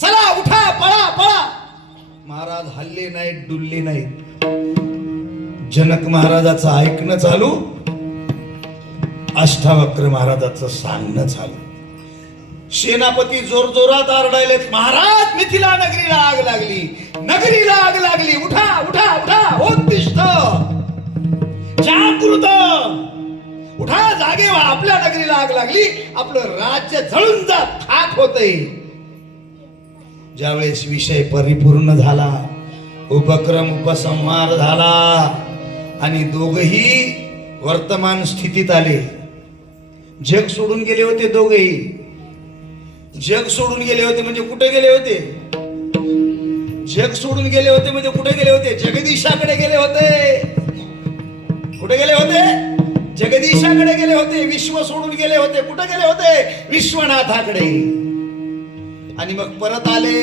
चला उठा पळा पळा. महाराज हल्ले नाहीत, डुलले नाहीत. जनक महाराजाचं ऐकणं चालू. अष्टावक्र महाराजाचं सांगणं चालू. सेनापती जोर जोरात आरडायलेत. महाराज मिथिला नगरीला आग लागली. नगरीला आग लागली. उठा उठा उठा. उत्तिष्ठ जागृत. उठा जागे व्हा. आपल्या नगरीला आग लागली. आपलं राज्य जळून जात खाक होतंय. ज्यावेळेस विषय परिपूर्ण झाला, उपक्रम उपसंहार झाला आणि दोघही वर्तमान स्थितीत आले. जग सोडून गेले होते दोघेही. जग सोडून गेले होते म्हणजे कुठे गेले होते? जग सोडून गेले होते म्हणजे कुठे गेले होते? जगदीशाकडे गेले होते. कुठे गेले होते? जगदीशाकडे गेले होते. विश्व सोडून गेले होते. कुठे गेले होते? विश्वनाथाकडे. आणि मग परत आले.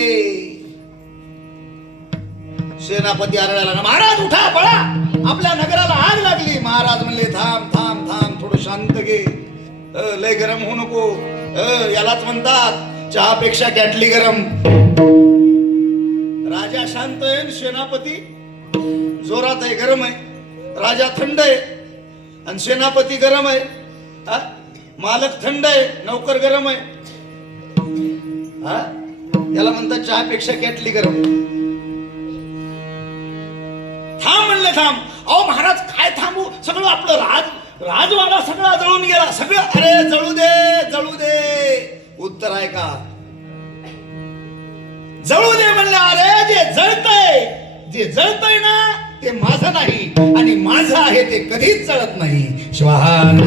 सेनापती आरडायला, महाराज उठा पळा. आपल्या नगराला आग लागली. महाराज म्हणले थांब थांब थांब, थोडं शांत घे. लय गरम होऊ नको. यालाच म्हणतात चहापेक्षा कॅटली गरम. राजा शांत आहे, सेनापती जोरात आहे, गरम आहे. राजा थंड आहे आणि सेनापती गरम आहे. मालक थंड आहे, नौकर गरम आहे. याला म्हणतात चहापेक्षा कॅटली गरम. थांब म्हणले थांब. अहो महाराज काय थांबू? सगळं आपलं राजवाडा सगळा जळून गेला. सगळं. अरे जळू दे जळू दे. उत्तर आहे का? जळू दे म्हणलं. अरे जे जळतंय ना ते माझं नाही आणि माझं आहे ते कधीच जळत नाही. श्वान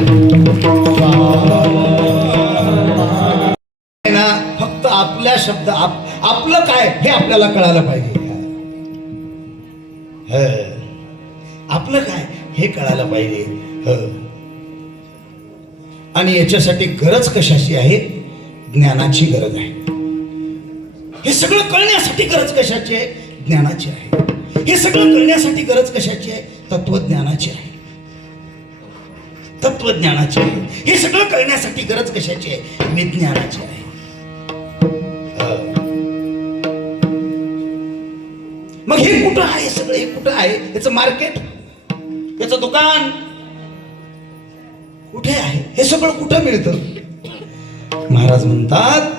ना. फक्त आपल्या शब्द आपलं काय हे आपल्याला कळालं पाहिजे. आपलं काय हे कळायला पाहिजे. आणि याच्यासाठी गरज कशाची आहे? ज्ञानाची गरज आहे. हे सगळं कळण्यासाठी गरज कशाची आहे? ज्ञानाची आहे. हे सगळं कळण्यासाठी गरज कशाची आहे? तत्वज्ञानाची आहे. तत्वज्ञानाची आहे. हे सगळं कळण्यासाठी गरज कशाची आहे? विज्ञानाची आहे. मग हे कुठं आहे? सगळं हे कुठं आहे? याचं मार्केट, याचं दुकान कुठे आहे? हे सगळं कुठं मिळतं? महाराज म्हणतात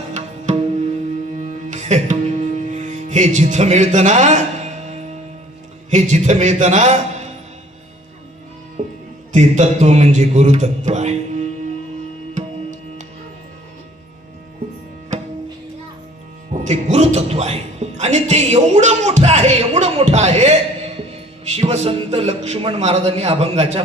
हे जिथं मिळतं ना, हे जिथं मिळतं ना, ते तत्व म्हणजे गुरुतत्व आहे. ते गुरुतत्व आहे. आणि ते एवढं मोठं आहे, एवढं मोठं आहे. शिवसंत लक्ष्मण महाराजांनी अभंगाच्या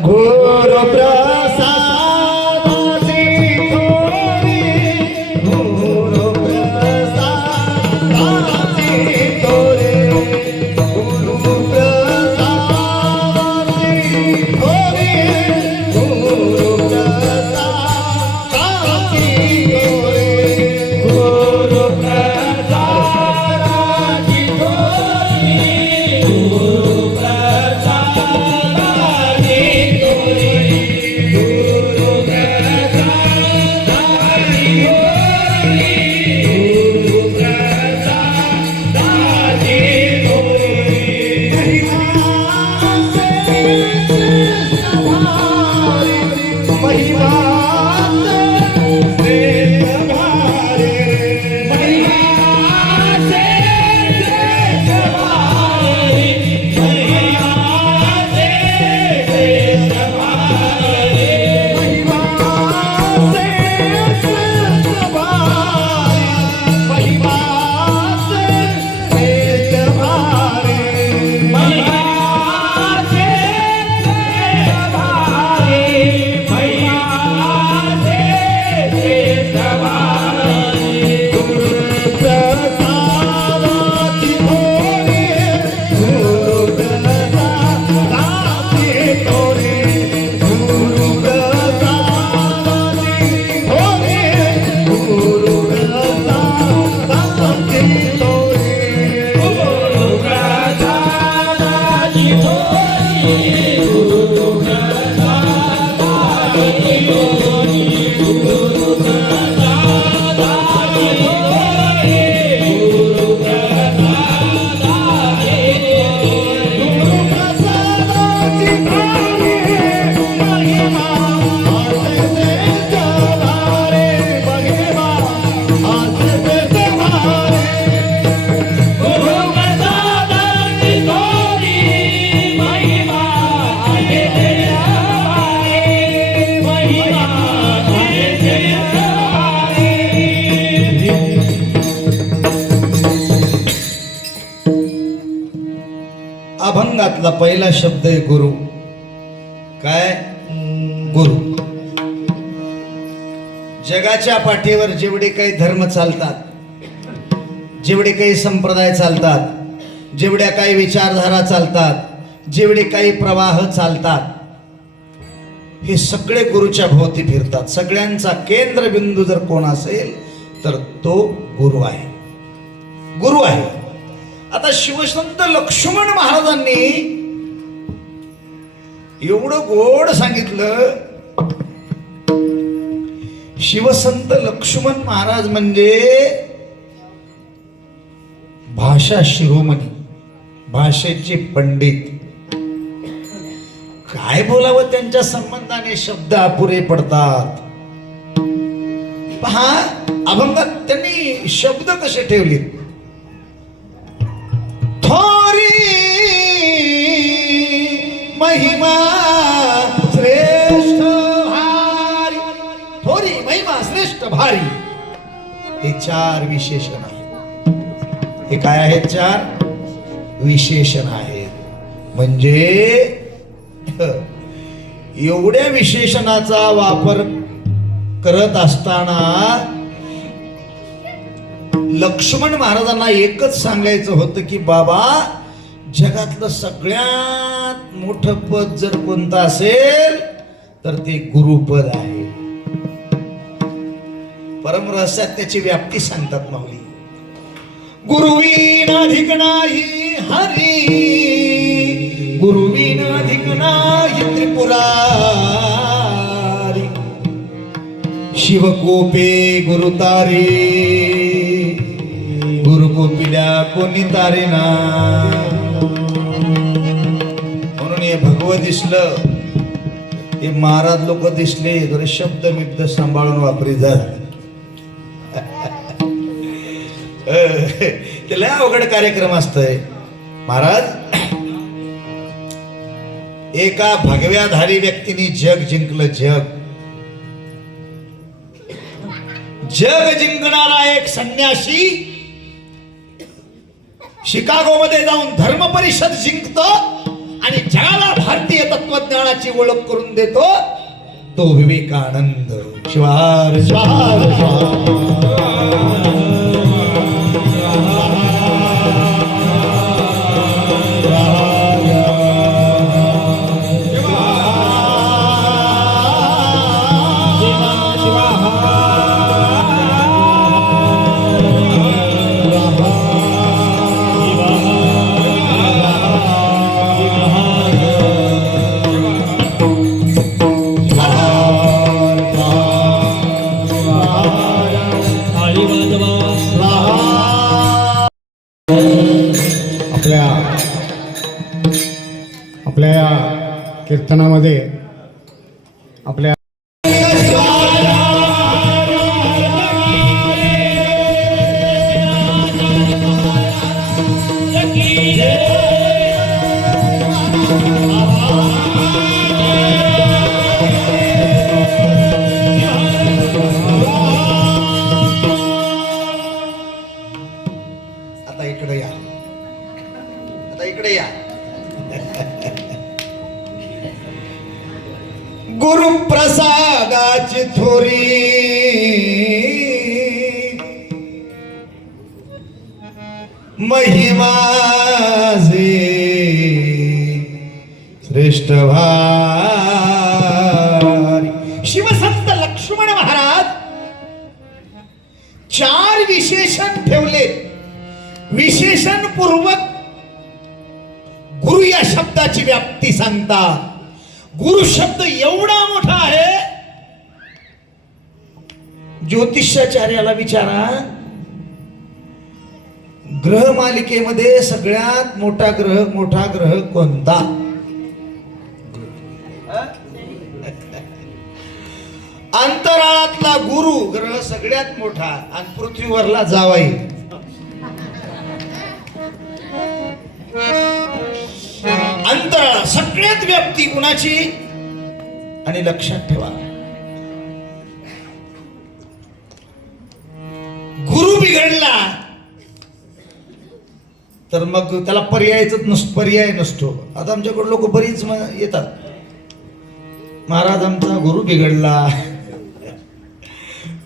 अभंगातला पहिला शब्द आहे गुरु. काय? गुरु. जगाच्या पाठीवर जेवढे काही धर्म चालतात, जेवढे काही संप्रदाय चालतात, जेवढ्या काही विचारधारा चालतात, जेवढे काही प्रवाह चालतात, हे सगळे गुरुच्या भोवती फिरतात. सगळ्यांचा केंद्रबिंदू जर कोण असेल तर तो गुरु आहे. गुरु आहे. आता शिवसंत लक्ष्मण महाराजांनी एवढं गोड सांगितलं. शिवसंत लक्ष्मण महाराज म्हणजे भाषा शिरोमणी, भाषेचे पंडित. काय बोलावं त्यांच्या संबंधाने शब्द अपुरे पडतात. पहा अभंगात त्यांनी शब्द कसे ठेवले. थोरी महिमा श्रेष्ठ भारी, थोरी महिमा श्रेष्ठ भारी, हे चार विशेषण आहेत. हे काय आहेत? चार विशेषण आहेत. म्हणजे एवढ्या विशेषणाचा वापर करत असताना लक्ष्मण महाराजांना एकच सांगायचं होतं की बाबा, जगातलं सगळ्यात मोठं पद जर कोणतं असेल तर ते गुरुपद आहे. परमरहस्यात त्याची व्याप्ती सांगतात माऊली. गुरुविनाधिक नाही हरी, गुरुविनाधिक नाही त्रिपुरारी, शिवकोपे गुरुतारे, गुरुकोपिल्या कोणी तारे ना. म्हणून हे भगवत दिसलं, हे महाराज लोक दिसले जरा शब्द मिब्द सांभाळून वापरी जा. ते लय अवघड कार्यक्रम असतोय महाराज. एका भगव्याधारी व्यक्तीने जग जिंकलं. जग जिंकणारा एक संन्यासी शिकागो मध्ये जाऊन धर्म परिषद जिंकतो आणि जगाला भारतीय तत्वज्ञानाची ओळख करून देतो. तो विवेकानंद. शिवार शिवार आपल्या या कीर्तनामध्ये आपल्या आता इकडे या, आता इकडे या. गुरुप्रसादाची थोरी महिमाजे श्रेष्ठ भारी. शिवसंत लक्ष्मण महाराज 4 विशेषण ठेवले. विशेषण पूर्वक गुरु या शब्दाची व्याप्ती सांगतात. गुरु शब्द एवढा मोठा आहे, ज्योतिषाचार्याला विचारा, ग्रह मालिकेमध्ये सगळ्यात मोठा ग्रह कोणता? अंतराळातला गुरु ग्रह सगळ्यात मोठा आणि पृथ्वीवरला जावाई. अंतराळ सगळ्यात व्याप्ती कुणाची? आणि लक्षात ठेवा, गुरु बिघडला तर मग त्याला पर्याय नसतो. आता आमच्याकडे लोक बरीच येतात, महाराज आमचा गुरु बिघडला,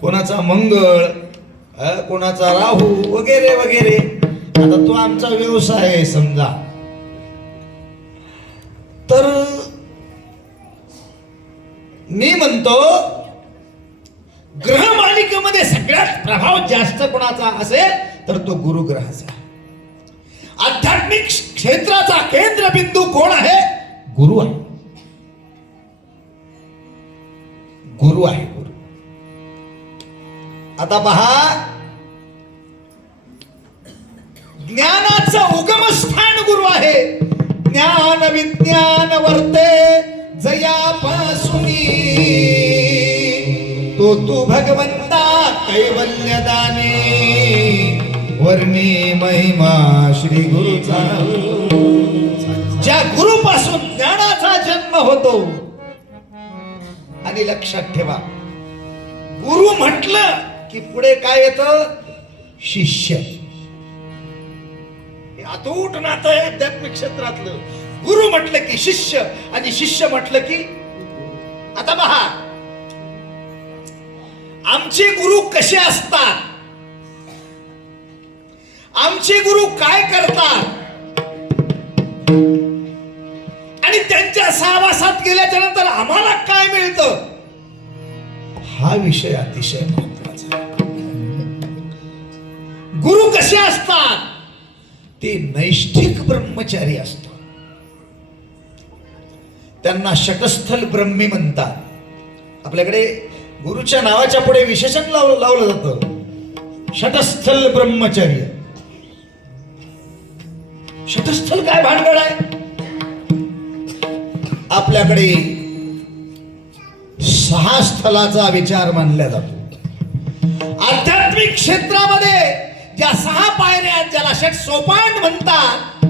कोणाचा मंगळ, कोणाचा राहू वगैरे वगैरे. आता तो आमचा व्यवसाय आहे समजा, तर मी म्हणतो ग्रह मालिकेमध्ये सगळ्यात प्रभाव जास्त कोणाचा असेल तर तो गुरुग्रहाचा. आध्यात्मिक क्षेत्राचा केंद्रबिंदू कोण आहे? गुरु आहे. गुरु आहे गुरु. आता पहा, ज्ञानाचं उगमस्थान गुरु आहे. ज्ञान विज्ञान वर्ते जयापासुनी, तो तू भगवंता कैवल्यदाने, वर्णी महिमा श्री गुरुचा. ज्या गुरुपासून ज्ञानाचा जन्म होतो. आणि लक्षात ठेवा, गुरु म्हटलं की पुढे काय येतं? शिष्य. अतूट नातं आहे आध्यात्मिक क्षेत्रातलं. गुरु म्हटलं की शिष्य, आणि शिष्य म्हटलं की. आता पहा, आमचे गुरु कसे असतात, आमचे गुरु काय करतात, आणि त्यांच्या सहवासात गेल्याच्या नंतर आम्हाला काय मिळतं, हा विषय अतिशय महत्वाचा. गुरु कसे असतात? ते नैष्ठिक ब्रह्मचारी असतात. त्यांना षटस्थल ब्रह्मी म्हणतात. आपल्याकडे गुरुच्या नावाच्या पुढे विशेषण लावलं जातं, षटस्थल ब्रह्मचर्य. षटस्थल काय भानगड आहे? आपल्याकडे 6 स्थलाचा विचार मानला जातो. आध्यात्मिक क्षेत्रामध्ये ज्या 6 पायऱ्या आहेत, ज्याला षट सोपान म्हणतात,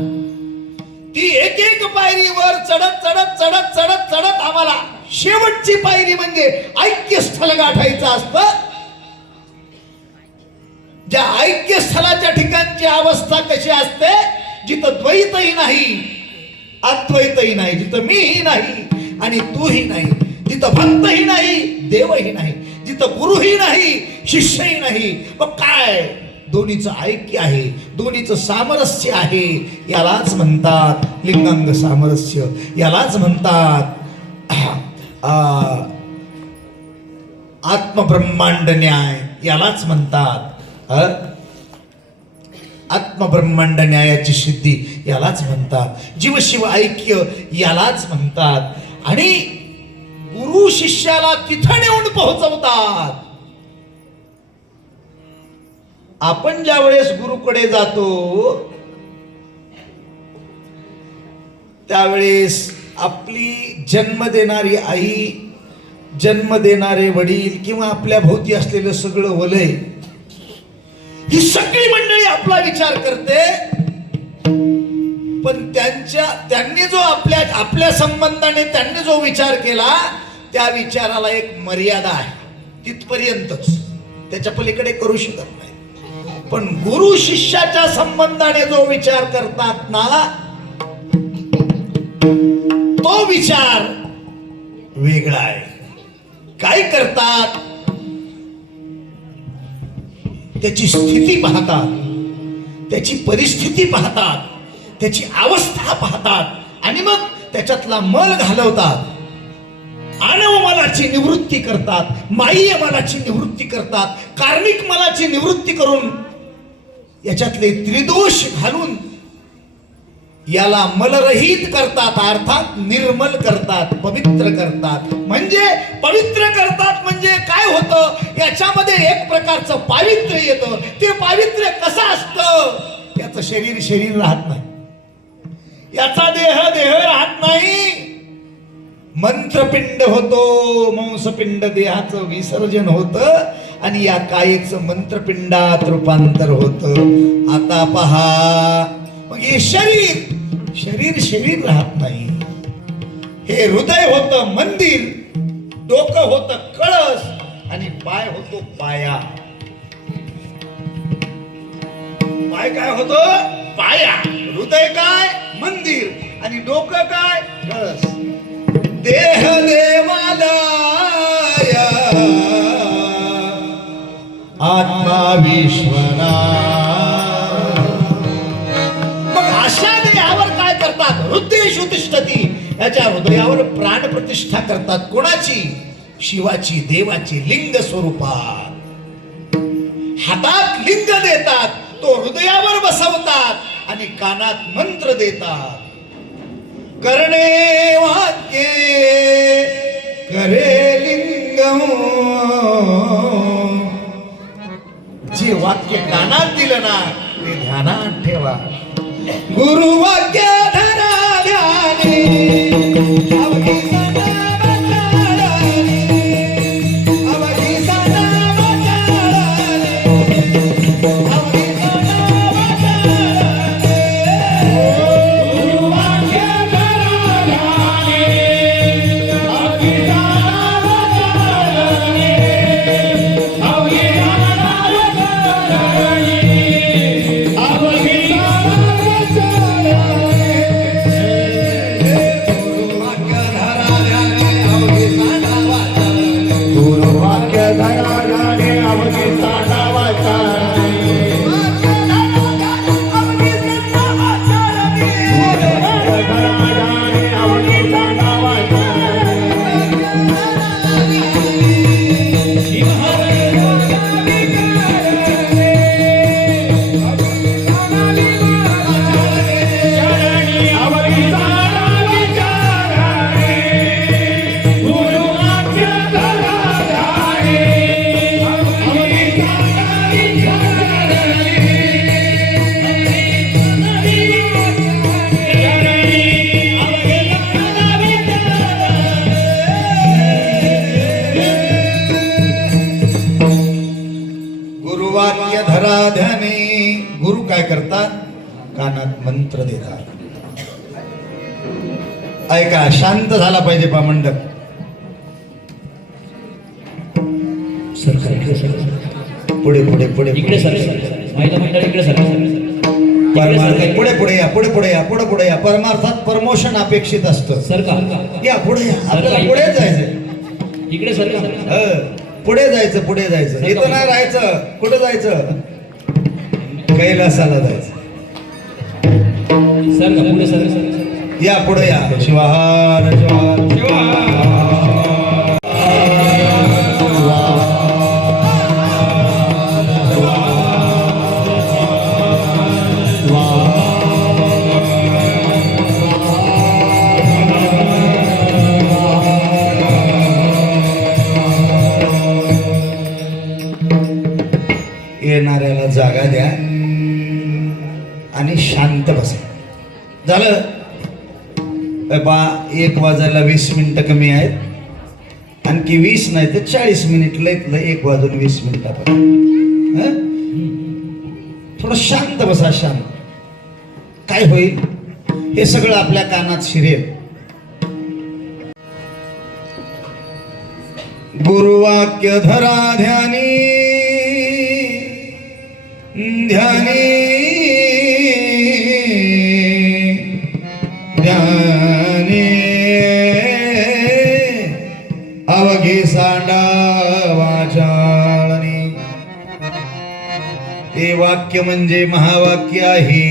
ती एक एक पायरी वर चढत चढत चढत चढत चढत आम्हाला शेवटची पायरी म्हणजे ऐक्य स्थल गाठायचं असतं. ज्या ऐक्य स्थलाच्या ठिकाणची अवस्था कशी असते? जिथं द्वैतही नाही, अद्वैतही नाही, जिथं मीही नाही आणि तूही नाही, जिथं भक्तही नाही, देवही नाही, जिथं गुरुही नाही, शिष्यही नाही. मग काय? दोन्हीचं ऐक्य आहे, दोन्हीचं सामरस्य आहे. यालाच म्हणतात लिंगांग सामरस्य, यालाच म्हणतात आत्मब्रह्मांड न्याय, यालाच म्हणतात आत्मब्रह्मांड न्यायाची सिद्धी, यालाच म्हणतात जीवशिव ऐक्य, यालाच म्हणतात. आणि गुरु शिष्याला तिथं नेऊन पोहोचवतात. आपण ज्या वेळेस गुरुकडे जातो त्यावेळेस आपली जन्म देणारी आई, जन्म देणारे वडील किंवा आपल्या भोवती असलेलं सगळं वलय, ही सगळी मंडळी आपला विचार करते. पण त्यांनी जो आपल्या संबंधाने त्यांनी जो विचार केला, त्या विचाराला एक मर्यादा आहे, तिथपर्यंतच, त्याच्या पलीकडे करू शकत नाही. पण गुरु शिष्याच्या संबंधाने जो विचार करतात ना, तो विचार वेगळा आहे. काय करतात? त्याची स्थिती पाहतात, त्याची परिस्थिती पाहतात, त्याची अवस्था पाहतात आणि मग त्याच्यातला मल घालवतात. आणव मलाची निवृत्ती करतात, माय्य मलाची निवृत्ती करतात, कार्मिक मलाची निवृत्ती करून याच्यातले त्रिदोष घालून याला मलरहित करतात, अर्थात निर्मल करतात, पवित्र करतात. म्हणजे पवित्र करतात म्हणजे काय होतं? याच्यामध्ये एक प्रकारचं पावित्र्य येतं. ते पावित्र्य कसं असतं? याचं शरीर राहत नाही, याचा देह राहत नाही. मंत्रपिंड होतो, मांसपिंड देहाचं विसर्जन होतं आणि या कायेचं मंत्रपिंडात रूपांतर होतं. आता पहा, मग हे शरीर राहत नाही. हे हृदय होतं मंदिर, डोकं होतं कळस आणि पाय होतो पाया. पाय काय होतो? पाया. हृदय काय? मंदिर. आणि डोकं काय? कळस. देह देवालय, आत्मा विश्वनाथ. मग अशा देहावर काय करतात? हृदयेषु तिष्ठति. याच्या हृदयावर प्राण प्रतिष्ठा करतात. कोणाची? शिवाची, देवाची, लिंग स्वरूपात. हातात लिंग देतात, तो हृदयावर बसवतात आणि कानात मंत्र देतात. करणे वाक्ये करे लिंगम. जे वाक्य कानात दिलं ना, ते ध्यानात ठेवा. गुरु वाक्य धरा ध्याने, अवघी सदा बचाडाने, अवघी सदा बचाडाने, अवघी सदा बचाडाने. गुरु वाक्य धरा ध्याने, अवघी सदा बचाडाने, अवघी सदा बचाडाने, अवघी सदा बचाडाने. मंत्र देतात. ऐका, शांत झाला पाहिजे पा मंडप. सरका इकडे सरका. पुढे पुढे पुढे इकडे सर महिला मंडळ इकडे सर पुढे पुढे या, पुढे पुढे या, पुढे पुढे या. परमार्थात प्रमोशन अपेक्षित असतं. सर का या पुढे या, आपल्याला पुढे जायचंय. इकडे सर पुढे जायचं, पुढे जायचं. इथं नाही राहायचं. कुठे जायचं? कैलासाला जायचं. सर का पुढे सर या पुढे या. शिवाहार शिवाहार येणाऱ्याला जागा द्या आणि शांत बसा. झालं बा. 1 वाजायला 20 मिनिटं कमी आहेत. आणखी 20 नाही तर 40 मिनिट लयतलं 1 वाजून 20 मिनिटापर्यंत. थोडं शांत बसा. शांत. काय होईल हे सगळं आपल्या कानात शिरेल. गुरुवाक्य धरा ध्यानी ध्यानी ध्यानी अवघे सांडा वाचाळणी. ते वाक्य म्हणजे महावाक्य आहे.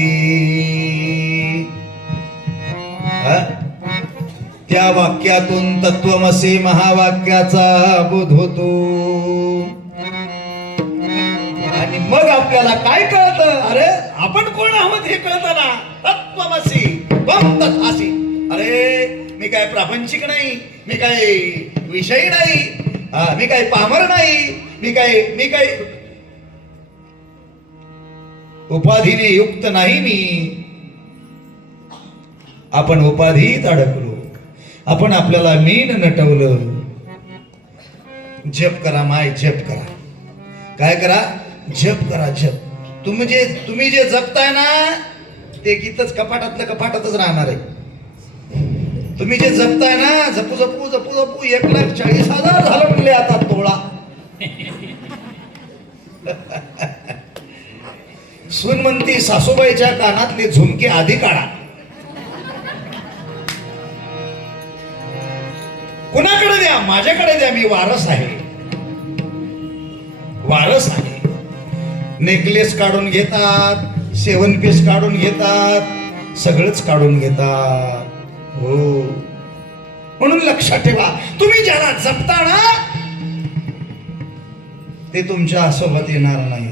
त्या वाक्यातून तत्वमसी महावाक्याचा बोध होतो. आणि मग आपल्याला काय कळतं? अरे आपण कोण आहोत हे कळतं ना. तत्वमसी त्वं तथासि. अरे मी काय प्रापंचिक नाही, मी काय विषयी नाही, मी काय पामर नाही, मी काय उपाधीने युक्त नाही. मी आपण उपाधीत अडकलो. आपण आपल्याला मीन नटवलं. जप करा माय, जप करा. काय करा? जप करा. जप. तुम्ही जे जपताय ना ते गीतच कपाटातलं कपाटातच राहणार आहे. तुम्ही जे जपताय ना, जपू जपू जपू जपू 1,40,000 झालं म्हणले आता तोळा. सून म्हणती सासूबाईच्या कानातले झुमके आधी काढा. कुणाकडे द्या? माझ्याकडे द्या. मी वारस आहे. वारस आहे. नेकलेस काढून घेतात, 7 पीस काढून घेतात, सगळंच काढून घेतात. हो. म्हणून लक्षात ठेवा, तुम्ही ज्याला जपता ना ते तुमच्या सोबत येणार नाही.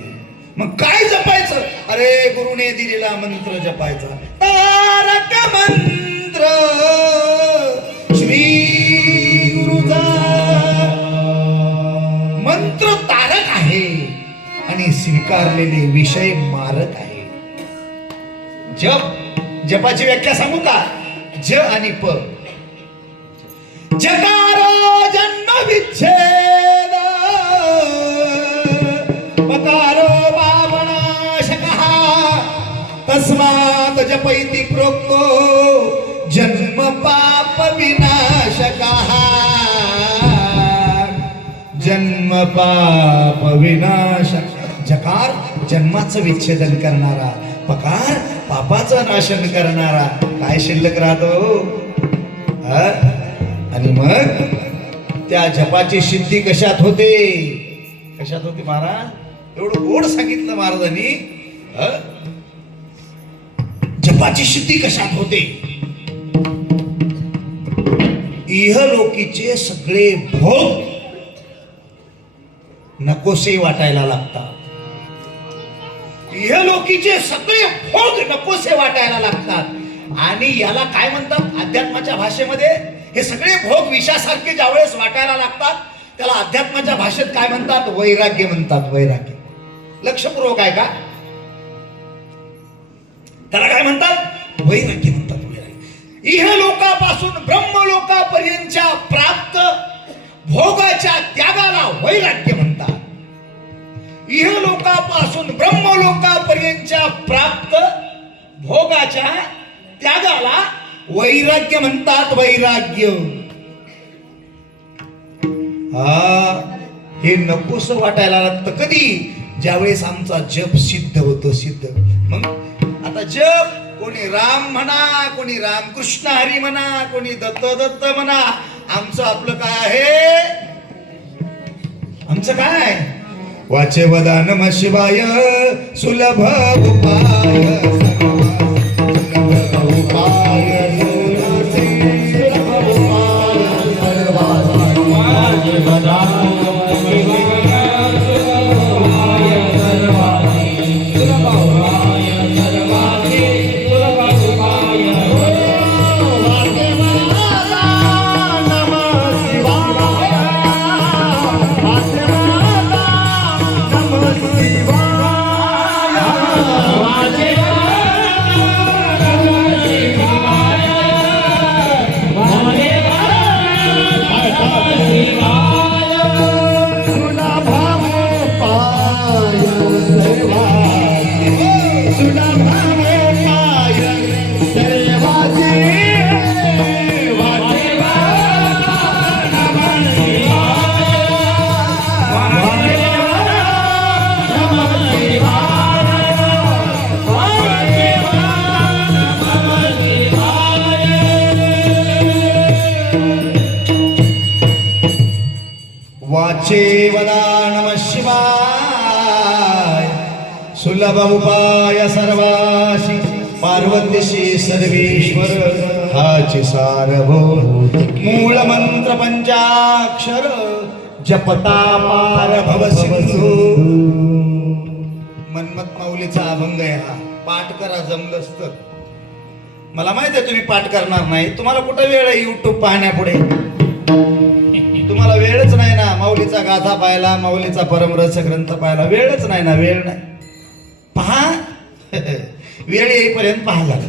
मग काय जपायचं? अरे गुरुने दिलेला मंत्र जपायचा. तारक मंत्र श्री गुरुचा मंत्र तारक आहे आणि स्वीकारलेले विषय मारक आहे. जप. जपाची व्याख्या सांगू का? ज आणि प. जकार जन्म विच्छेद, पकारो पावनाशकः, तस्मात् जपैति प्रोक्तो जन्म पाप विनाशकः. जन्म पाप विनाशक. जकार जन्माचं विच्छेदन करणारा, पकार पापाचं नाशन करणारा. काय शिल्लक राहतो? आणि मग त्या जपाची सिद्धी कशात होते? कशात होती महाराज? एवढं गोड सांगितलं महाराजांनी. जपाची सिद्धी कशात होते? इहलोकीचे सगळे भोग नकोसे वाटायला लागतात. इहलोकीचे सगळे भोग नकोसे वाटायला लागतात. आणि याला काय म्हणतात अध्यात्माच्या भाषेमध्ये? हे सगळे भोग विषासारखे ज्यावेळेस वाटायला लागतात त्याला अध्यात्माच्या भाषेत काय म्हणतात? वैराग्य म्हणतात. वैराग्य. लक्षपूर्वक आहे का? त्याला काय म्हणतात? वैराग्य म्हणतात. वैराग्य. इहलोकापासून ब्रह्मलोकापर्यंतच्या प्राप्त भोगाच्या त्यागाला वैराग्य म्हणतात. इहलोकापासून ब्रह्मलोकापर्यंतच्या प्राप्त भोगाच्या त्यागाला वैराग्य म्हणतात. वैराग्य हा हे नकोस वाटायला लागतं कधी, ज्यावेळेस आमचा जप सिद्ध होतो. सिद्ध मग आता जप कोणी राम म्हणा, कोणी रामकृष्ण हरी म्हणा, कोणी दत्त दत्त म्हणा, आमचं आपलं काय आहे? आमचं काय? वाचे वदा नमः शिवाय सुलभ उपाय, सुलभ उपाय, सुलभ वाचे वदा नमः शिवाय सुलभ उपाय सर्वाशी पार्वतीशी सर्वेश्वर हाची सारभूत मूळ मंत्र पंचाक्षर जपता पार भव सिंधू. मन्मथ माऊलीचा अभंग आहे हा. पाठ करा जमलंच तर. मला माहित आहे तुम्ही पाठ करणार नाही. तुम्हाला कुठं वेळ आहे युट्यूब पाहण्यापुढे? तुम्हाला वेळच नाही ना माऊलीचा गाथा पाहायला, माऊलीचा परमरस ग्रंथ पाहायला. वेळच नाही ना. वेळ नाही. पहा वेळ येईपर्यंत पहा झालं.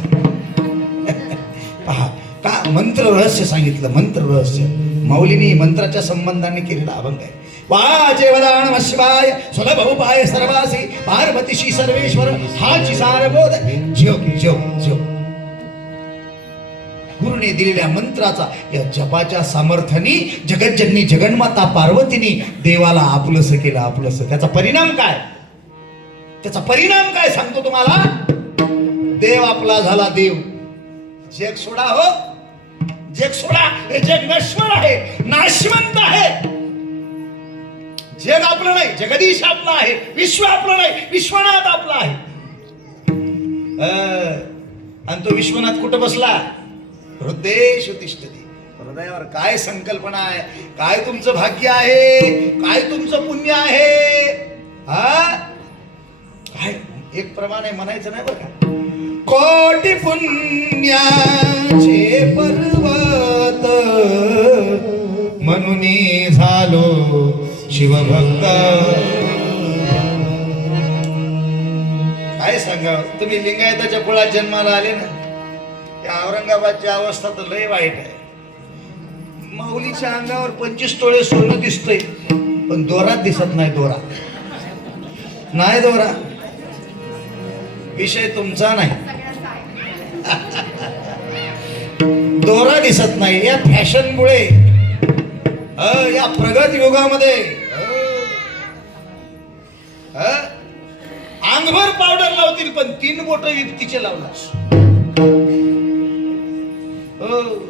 पहा का मंत्र रहस्य सांगितलं. मंत्र रहस्य माऊलीनी मंत्राच्या संबंधाने केलेला अभंग आहे. वाचे वदा नमः शिवाय सुलभ उपाय सर्वासी पार्वतीशी सर्वेश्वर हाची सारबोध जप जप जप. गुरुने दिलेल्या मंत्राचा या जपाच्या सामर्थ्याने जगज्जननी जगन्माता पार्वतीने देवाला आपलंस केलं. आपलंस. त्याचा परिणाम काय? त्याचा परिणाम काय सांगतो तुम्हाला. देव आपला झाला. देव. जग सोडा हो. जग सोडा. हे जग नश्वर आहे, नाशवंत आहे. जग आपलं नाही, जगदीश आपला आहे. विश्व आपलं नाही, विश्वनाथ आपला आहे. आणि तो विश्वनाथ कुठं बसला? हृदयेषु तिष्ठति. हृदयावर काय संकल्पना आहे, काय तुमचं भाग्य आहे, काय तुमचं पुण्य आहे. हा काय एक प्रमाणे म्हणायचं नाही बरं का. कोटी पुण्याचे पर्वत म्हणून झालो शिवभक्त. काय सांगा तुम्ही लिंगायताच्या कुळात जन्माला आले ना. त्या औरंगाबादची अवस्था तर लय वाईट आहे. माऊलीच्या अंगावर 25 तोळे सोनं दिसतंय पण दोरात दिसत नाही. दोरा नाही. दोरा विषय तुमचा नाही. दोरा दिसत नाही. या फॅशनमुळे या प्रगत युगामध्ये अंगभर पावडर लावतील पण 3 बोट विपतीचे लावणार.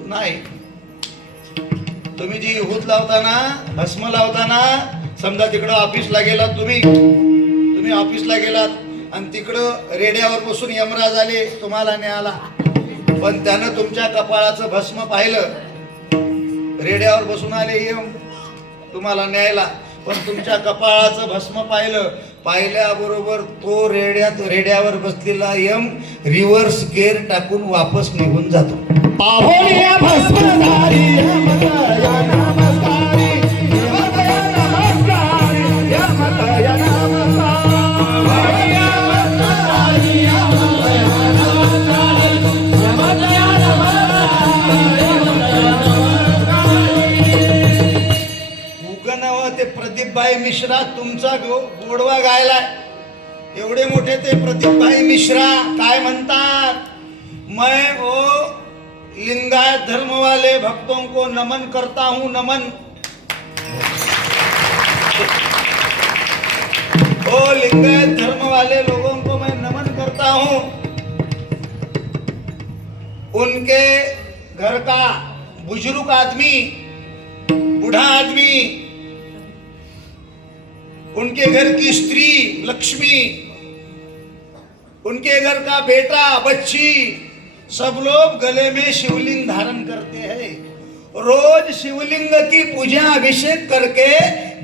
नाही. तुम्ही जी हूत लावताना, भस्म लावताना, समजा तिकडं ऑफिसला गेलात, तुम्ही ऑफिसला गेलात आणि तिकडं रेड्यावर बसून यमराज आले तुम्हाला न्यायला. पण त्यानं तुमच्या कपाळाचं भस्म पाहिलं. रेड्यावर बसून आले यम तुम्हाला न्यायला, पण तुमच्या कपाळाचं भस्म पाहिल्याबरोबर तो रेड्यावर बसलेला यम रिव्हर्स गेअर टाकून वापस निघून जातो. पाहोलिया भस्मधारी यमतया नमस्कारी, यमतया नमस्कारी, यमतया नमस्कारी, यमतया नमस्कारी, यमतया नमस्कारी. उगनाव ते प्रदीपभाई मिश्रा तुमचा गोडवा गायलाय. एवढे मोठे ते प्रदीपभाई मिश्रा काय म्हणतात, मैं वो लिंगायत धर्म वाले भक्तों को नमन करता हूं, नमन। ओ लिंगायत धर्म वाले लोगों को मैं नमन करता हूं। उनके घर का बुजुर्ग आदमी, बूढ़ा आदमी, उनके घर की स्त्री लक्ष्मी, उनके घर का बेटा बच्ची, सब लोग गले में शिवलिंग धारण करते हैं। रोज शिवलिंग की पूजा अभिषेक करके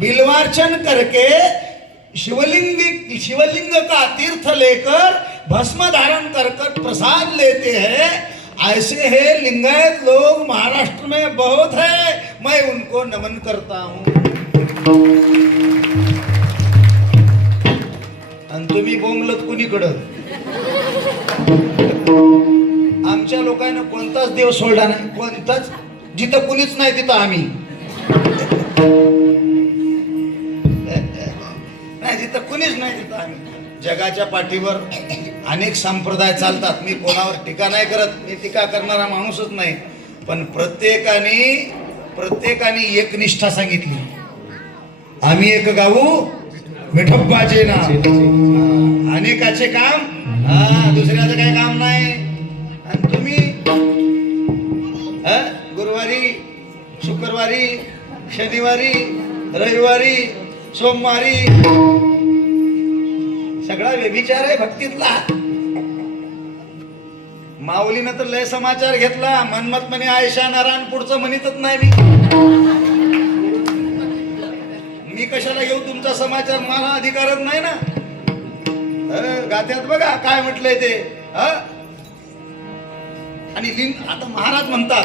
बिल्वार्चन करके शिवलिंग का तीर्थ लेकर भस्म धारण कर प्रसाद लेते हैं। ऐसे है लिंगायत लोग महाराष्ट्र में बहुत है, मैं उनको नमन करता हूं। आणि तुम्ही बोंबलत कुणीकडं? आमच्या लोकांना कोणताच देव सोडला नाही, कोणताच, जिथं कुणीच नाही तिथं आम्ही नाही, जिथं कुणीच नाही तिथं आम्ही। जगाच्या पाठीवर अनेक संप्रदाय चालतात, मी कोणावर टीका नाही करत, मी टीका करणारा माणूसच नाही, पण प्रत्येकाने एक निष्ठा सांगितली, आम्ही एक गाऊ विठोबाचे नाव, अनेकाचे काम, दुसऱ्याचं काही काम नाही। आणि तुम्ही गुरुवारी, शुक्रवारी, शनिवारी, रविवारी, सोमवारी सगळा व्यभिचार आहे भक्तीतला। माऊलीनं तर लय समाचार घेतला, मनमत म्हणे आयशा नारायण, पुढचं म्हणतच नाही मी कशाला घेऊ तुमचा समाचार, मला अधिकारच नाही ना। गाथ्यात बघा काय म्हटलंय ते। आणि लिंग, आता महाराज म्हणतात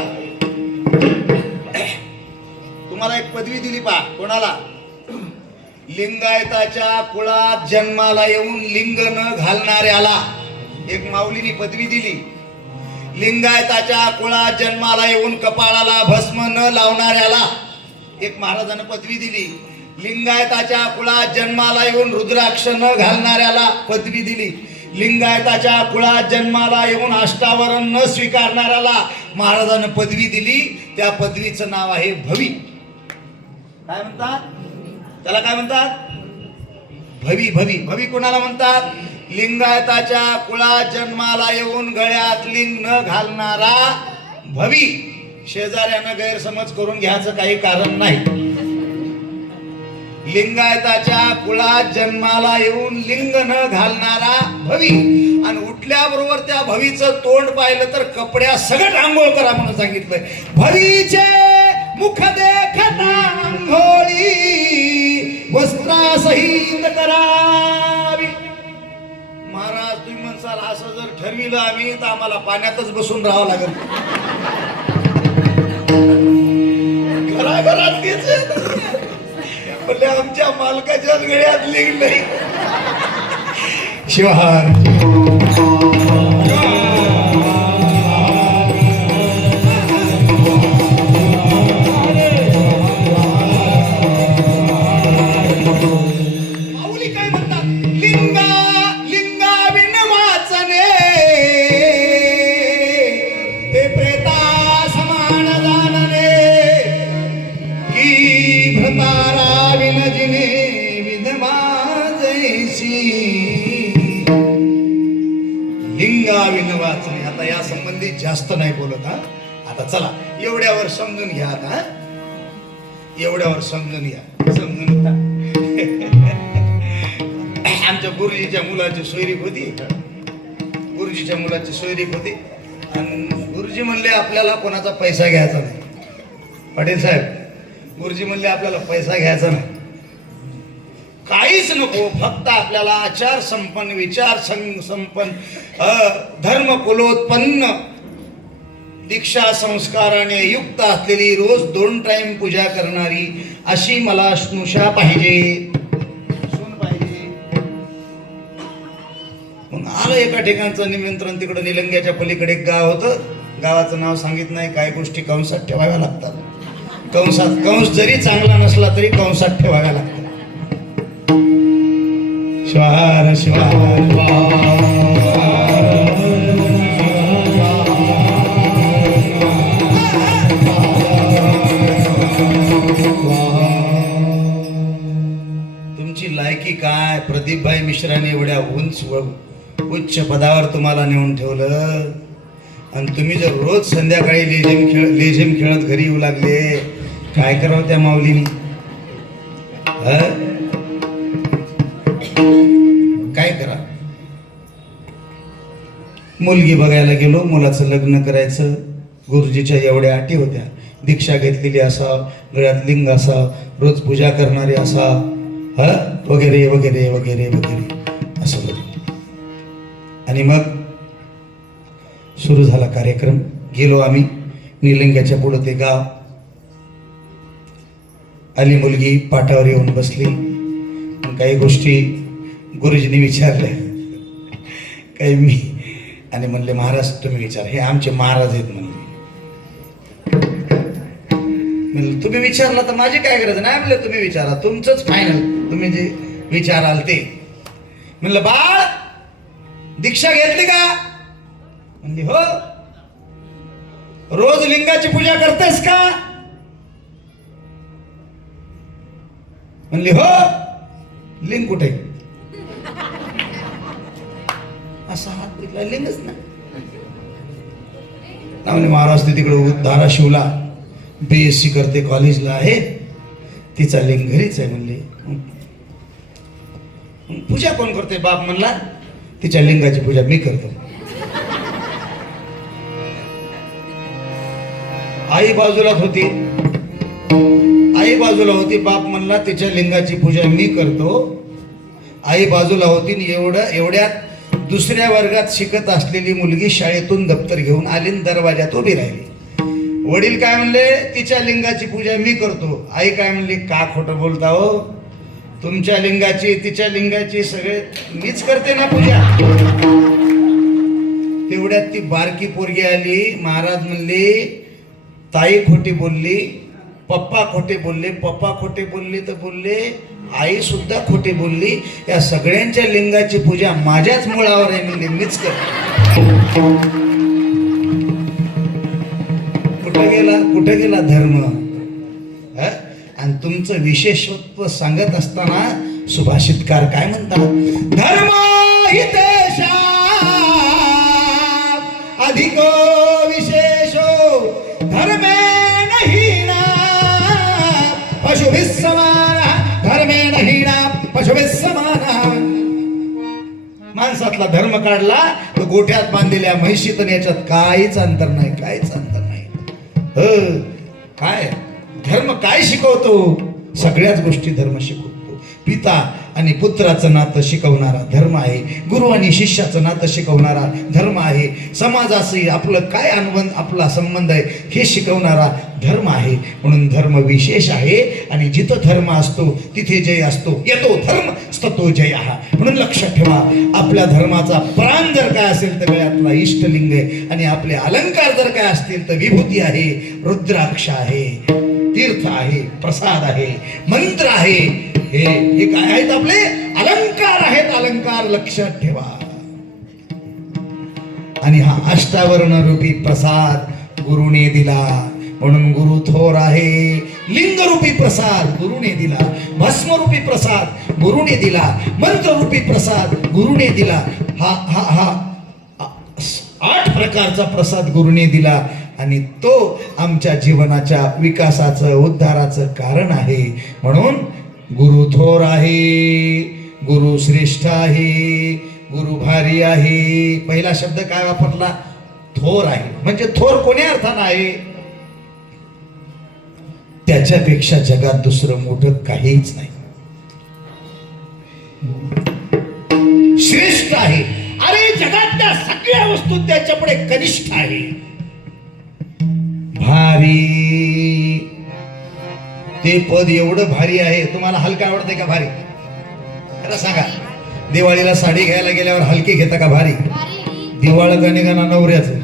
तुम्हाला एक पदवी दिली पा, कोणाला? लिंगायताच्या कुळात जन्माला येऊन लिंग न घालणाऱ्याला एक माऊलीनी पदवी दिली। लिंगायताच्या कुळात जन्माला येऊन कपाळाला भस्म न लावणाऱ्याला एक महाराजानं पदवी दिली। लिंगायताच्या कुळात जन्माला येऊन रुद्राक्ष न घालणाऱ्याला पदवी दिली। लिंगायताच्या कुळात जन्माला येऊन अष्टावरण न स्वीकारणाऱ्याला महाराजानं पदवी दिली। त्या पदवीचं नाव आहे भवी। काय म्हणतात त्याला? काय म्हणतात? भवी। भवी भवी कोणाला म्हणतात? लिंगायताच्या कुळात जन्माला येऊन गळ्यात लिंग न घालणारा भवी। शेजाऱ्यानं गैरसमज करून घ्यायचं काही कारण नाही। लिंगायताच्या कुळात जन्माला येऊन लिंग न घालणारा भवी, आणि उठल्याबरोबर त्या भवीचं तोंड पाहिलं तर कपड्या सगळं आंघोळ करा म्हणून सांगितलंय। भवीचे मुख देखता आंघोळी वस्त्रासहित करावी। महाराज तुम्ही म्हणसाल असं जर ठरविलं आम्ही तर आम्हाला पाण्यातच बसून राहावं लागेल। घराघरात म्हणजे आमच्या मालकाच्या गळ्यात लिंग नाही। शिवहार माऊली काय म्हणतात? लिंगा बिन वाचने ते प्रेता समान जाणने की भ्रतारा बिन जिने विधवा जैसी। लिंगा बिन वाचने। आता या संबंधी जास्त नाही बोलत हा। आता चला एवढ्यावर समजून घ्या, आता एवढ्यावर समजून घ्या, समजून घ्या। आमच्या गुरुजीच्या मुलाची सोयरीक होती, गुरुजीच्या मुलाची सोयरीक होती, आणि गुरुजी म्हणले आपल्याला कोणाचा पैसा घ्यायचा नाही। पाटील साहेब गुरुजी म्हणले आपल्याला पैसा घ्यायचा नाही, काहीच नको, फक्त आपल्याला आचार संपन्न, विचार संपन्न, धर्म कुलोत्पन्न, दीक्षा संस्काराने युक्त असलेली, रोज 2 टाइम पूजा करणारी अशी मला स्नुषा पाहिजे, सून पाहिजे। मग आलं एका ठिकाणचं निमंत्रण, तिकडं निलंग्याच्या पलीकडे एक गाव होतं, गावाचं नाव सांगित नाही, काही गोष्टी कंसात ठेवाव्या लागतात। कंस जरी चांगला नसला तरी कंसात ठेवाव्या लागतात। शिवार शिवार तुमची लायकी काय? प्रदीपभाई मिश्राने एवढ्या उच्च पदावर तुम्हाला नेऊन ठेवलं आणि तुम्ही जर रोज संध्याकाळी लेझिम खेळत घरी येऊ लागले, काय करावं त्या माऊलीने? काय करा? मुलगी बघायला गेलो, मुलाचं लग्न करायचं, गुरुजीच्या एवढ्या अटी होत्या, दीक्षा घेतलेली असा, गळ्यात लिंग असा, रोज पूजा करणारी असा, वगैरे वगैरे वगैरे वगैरे असं होतं. आणि मग सुरू झाला कार्यक्रम. गेलो आम्ही निलिंगाच्या पुढं, ते गाव. आली मुलगी, पाटावर येऊन बसली. काही गोष्टी गुरुजींनी विचारल्या, काही मी, आणि म्हणले महाराज तुम्ही विचार, हे आमचे महाराज आहेत म्हणले. म्हणलं तुम्ही विचारला तर माझी काय गरज नाही. म्हणलं तुम्ही विचारा, तुमचंच फायनल, तुम्ही जे विचाराल ते. म्हणलं बाळ दीक्षा घेतली का? म्हणली हो. रोज लिंगाची पूजा करतेस का? म्हणली हो. लिंग कुठे? असा हात दिला, लिंगच नाही. म्हणजे महाराज ते तिकडे धाराशिवला BSc करते, कॉलेजला आहे, तिचा लिंग घरीच आहे. म्हणले पूजा कोण करते? बाप म्हणला तिच्या लिंगाची पूजा मी करतो. आई बाजूलाच होती, आई बाजूला होती. बाप म्हणला तिच्या लिंगाची पूजा मी करतो. आई बाजूला होती. एवढ्यात दुसऱ्या वर्गात शिकत असलेली मुलगी शाळेतून दप्तर घेऊन आली, दरवाजात उभी राहिली. वडील काय म्हणले? तिच्या लिंगाची पूजा मी करतो. आई काय म्हणली? का खोटं बोलता हो? तुमच्या लिंगाची, तिच्या लिंगाची, सगळे मीच करते ना पूजा. तेवढ्यात ती बारकी पोरगी आली. महाराज म्हणले ताई खोटी बोलली, पप्पा खोटे बोलले. पप्पा खोटे बोलले तर बोलले, आई सुद्धा खोटी बोलली. या सगळ्यांच्या लिंगाची पूजा माझ्याच मुळावर आहे, म्हणले मीच करते. कुठे गेला धर्म? आणि तुमचं विशेषत्व सांगत असताना सुभाषितकार काय म्हणतात? धर्म हितेशा अधिको विशेषो धर्मेण हीना पशुभिः समानः धर्मेण हीना पशुभिः समानः. माणसातला धर्म काढला तर गोठ्यात बांधलेल्या म्हैशीत याच्यात काहीच अंतर नाही, काहीच अंतर नाही. काय धर्म काय शिकवतो? सगळ्याच गोष्टी धर्म शिकवतो. पिता आणि पुत्राचं नातं शिकवणारा धर्म आहे. गुरु आणि शिष्याचं नातं शिकवणारा धर्म आहे. समाजाशी आपलं काय अनुबंध, आपला संबंध आहे हे शिकवणारा धर्म आहे. म्हणून धर्म विशेष आहे. आणि जिथं धर्म असतो तिथे जय असतो. येतो धर्म ततो जय. म्हणून लक्षात ठेवा, आपल्या धर्माचा प्राण जर काय असेल तर गळ्यातला इष्टलिंग आहे. आणि आपले अलंकार जर काय असतील तर विभूती आहे, रुद्राक्ष आहे, तीर्थ आहे, प्रसाद आहे, मंत्र आहे. हे काय आहेत? आपले अलंकार आहेत. अलंकार लक्षात ठेवा. आणि हा अष्टावर्ण रूपी प्रसाद गुरुने दिला. म्हणून गुरु थोर आहे. लिंगरूपी प्रसाद गुरुने दिला, भस्मरूपी प्रसाद गुरुने दिला, मंत्ररूपी प्रसाद गुरुने दिला. हा 8 प्रकारचा प्रसाद गुरुने दिला. आणि तो आमच्या जीवनाच्या विकासाचं, उद्धाराचं कारण आहे. म्हणून गुरु थोर आहे, गुरु श्रेष्ठ आहे, गुरु भारी आहे. पहिला शब्द काय वापरला? थोर आहे. म्हणजे थोर कोण्या अर्थानं आहे? त्याच्यापेक्षा जगात दुसरं मोठं काहीच नाही. श्रेष्ठ आहे. अरे जगातल्या सगळ्या वस्तू त्याच्यापुढे कनिष्ठ आहे. भारी, ते पद एवढं भारी आहे. तुम्हाला हलका आवडते का भारी? खरं सांगा. दिवाळीला साडी घ्यायला गेल्यावर हलकी घेता का भारी? दिवाळ गाणे गाणा नवऱ्याचं,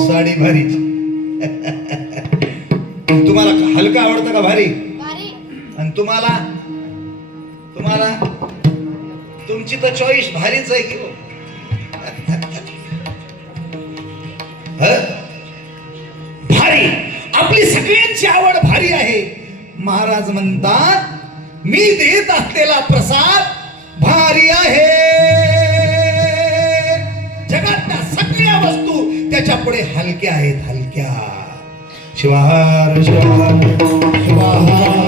साडी भारी. तुम्हाला हलका आवडतं का भारी? आणि तुम्हाला तुमची तर चॉईस भारीच आहे की हो. भारी, आपली सगळ्यांची आवड भारी आहे. महाराज म्हणतात मी देत असलेला प्रसाद भारी आहे. जगातल्या सगळ्या वस्तू त्याच्या पुढे हलक्या आहेत, हलक्या. शिवाहार शिवाहार शिवाहार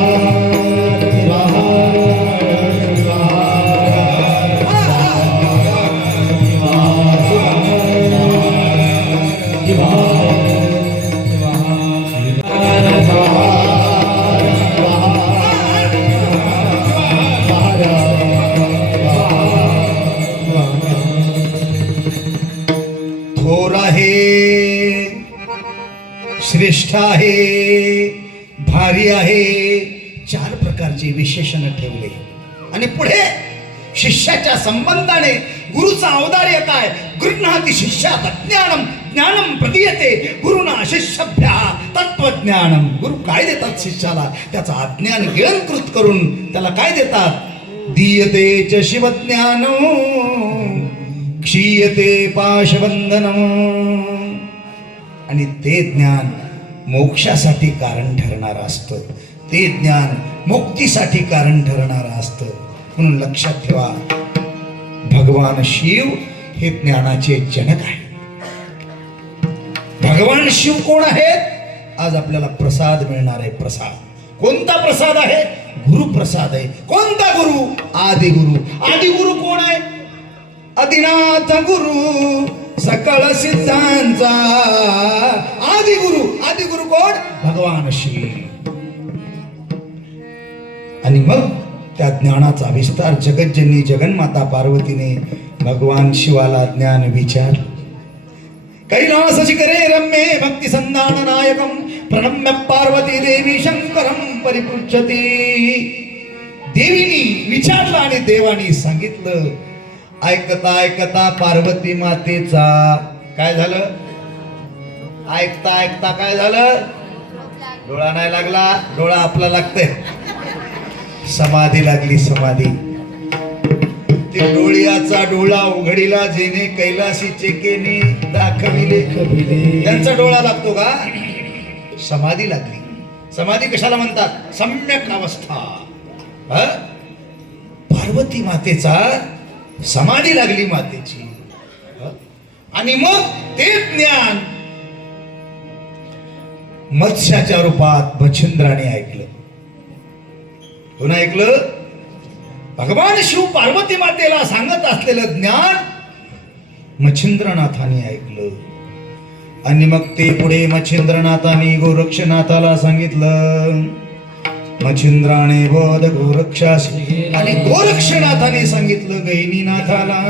थोर आहे, श्रेष्ठ आहे, भारी आहे, 4 प्रकारचे विशेषण ठेवले. आणि पुढे शिष्याच्या संबंधाने गुरुचा औदार्य काय. गृह्णाति शिष्यात ज्ञानम ज्ञानम प्रदीयते गुरुना शिष्यभ्या तत्वज्ञानम. गुरु काय देतात शिष्याला, त्याचा अज्ञान गिळंकृत करून त्याला काय देतात. दीयते च शिवज्ञानो क्षीयते पाशबंधनम. आणि ते ज्ञान मोक्षासाठी कारण ठरणारं असतं, ते ज्ञान मुक्तीसाठी कारण ठरणारं असतं. म्हणून लक्षात ठेवा, भगवान शिव हे ज्ञानाचे जनक आहे. भगवान शिव कोण आहेत. आज आपल्याला प्रसाद मिळणार आहे. प्रसाद कोणता प्रसाद आहे. गुरुप्रसाद आहे. कोणता गुरु. आदि गुरु. आदि गुरु कोण आहे. आदिनाथ गुरु सकळ सिद्धांचा आदि गुरु. आदि गुरु कोण. भगवान शिव. आणि मग त्या ज्ञानाचा विस्तार जगज्जननी जगन्माता पार्वतीने भगवान शिवाला ज्ञान विचार. कैलास शिखरे रम्ये भक्ती संधान नायकम प्रणम्य पार्वती देवी शंकरम परिपृच्छती. देवीनी विचारलं आणि देवानी सांगितलं. ऐकता ऐकता पार्वती मातेचा काय झालं. ऐकता ऐकता काय झालं. डोळा नाही लागला, डोळा आपला लागतंय. समाधी लागली. समाधी. ते डोळ्याचा डोळा उघडीला जेने कैलासी चेकेने दाखविले त्यांचा डोळा लागतो का. समाधी लागली. समाधी कशाला म्हणतात. सम्यक अवस्था. पार्वती मातेचा समाधी लागली मातेची. आणि मग ते ज्ञान मत्स्याच्या रूपात मच्छिंद्राने ऐकलं. कोण ऐकलं. भगवान शिव पार्वती मातेला सांगत असलेलं ज्ञान मच्छिंद्रनाथाने ऐकलं. आणि मग ते पुढे मच्छिंद्रनाथाने गोरक्षनाथाला सांगितलं. मच्छिंद्राने बोध गोरक्षासी. आणि गोरक्षनाथाने सांगितलं गहिनीनाथाला.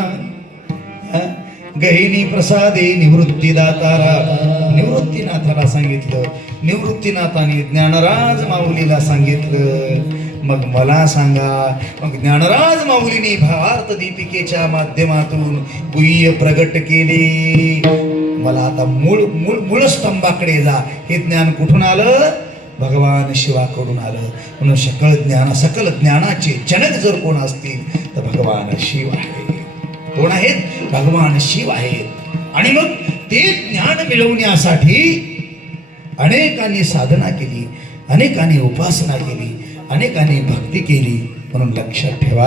गहिनी प्रसादे निवृत्तीदातारा. निवृत्तीनाथाला सांगितलं. निवृत्तीनाथाने ज्ञानराज माऊलीला सांगितलं. मग मला सांगा. मग ज्ञानराज माऊलीने भावार्थ दीपिकेच्या माध्यमातून गुह्य प्रगट केले. मला आता मूळस्तंभाकडे जा. हे ज्ञान कुठून आलं. भगवान शिवाकडून आलं. म्हणून सकल ज्ञानाचे जनक जर कोण असतील तर भगवान शिव आहे. कोण आहेत. भगवान शिव आहेत. आणि मग ते ज्ञान मिळवण्यासाठी अनेकांनी साधना केली, अनेकांनी उपासना केली, अनेकांनी भक्ती केली. म्हणून लक्षात ठेवा,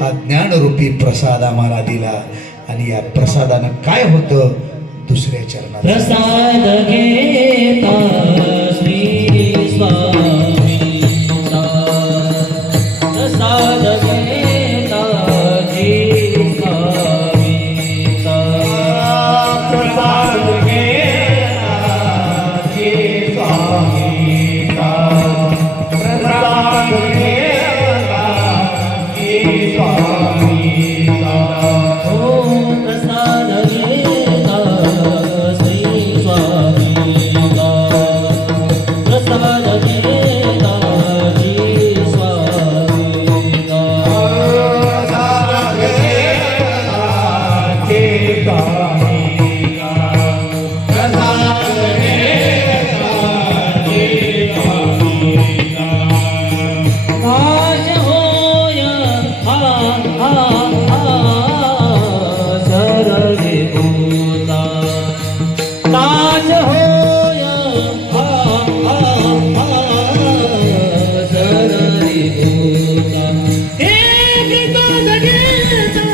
हा ज्ञानरूपी प्रसाद आम्हाला दिला. आणि या प्रसादानं काय होतं. दुसऱ्या चरणात प्रसाद घेता श्री स्वामीचा. प्रसाद घेता श्री स्वामीचा. प्रसाद घेता श्री स्वामीचा. प्रसाद घेता श्री स्वामीचा. प्रसाद घेता श्री स्वामीचा. नाश होया शररी पूजा हे गीता गीता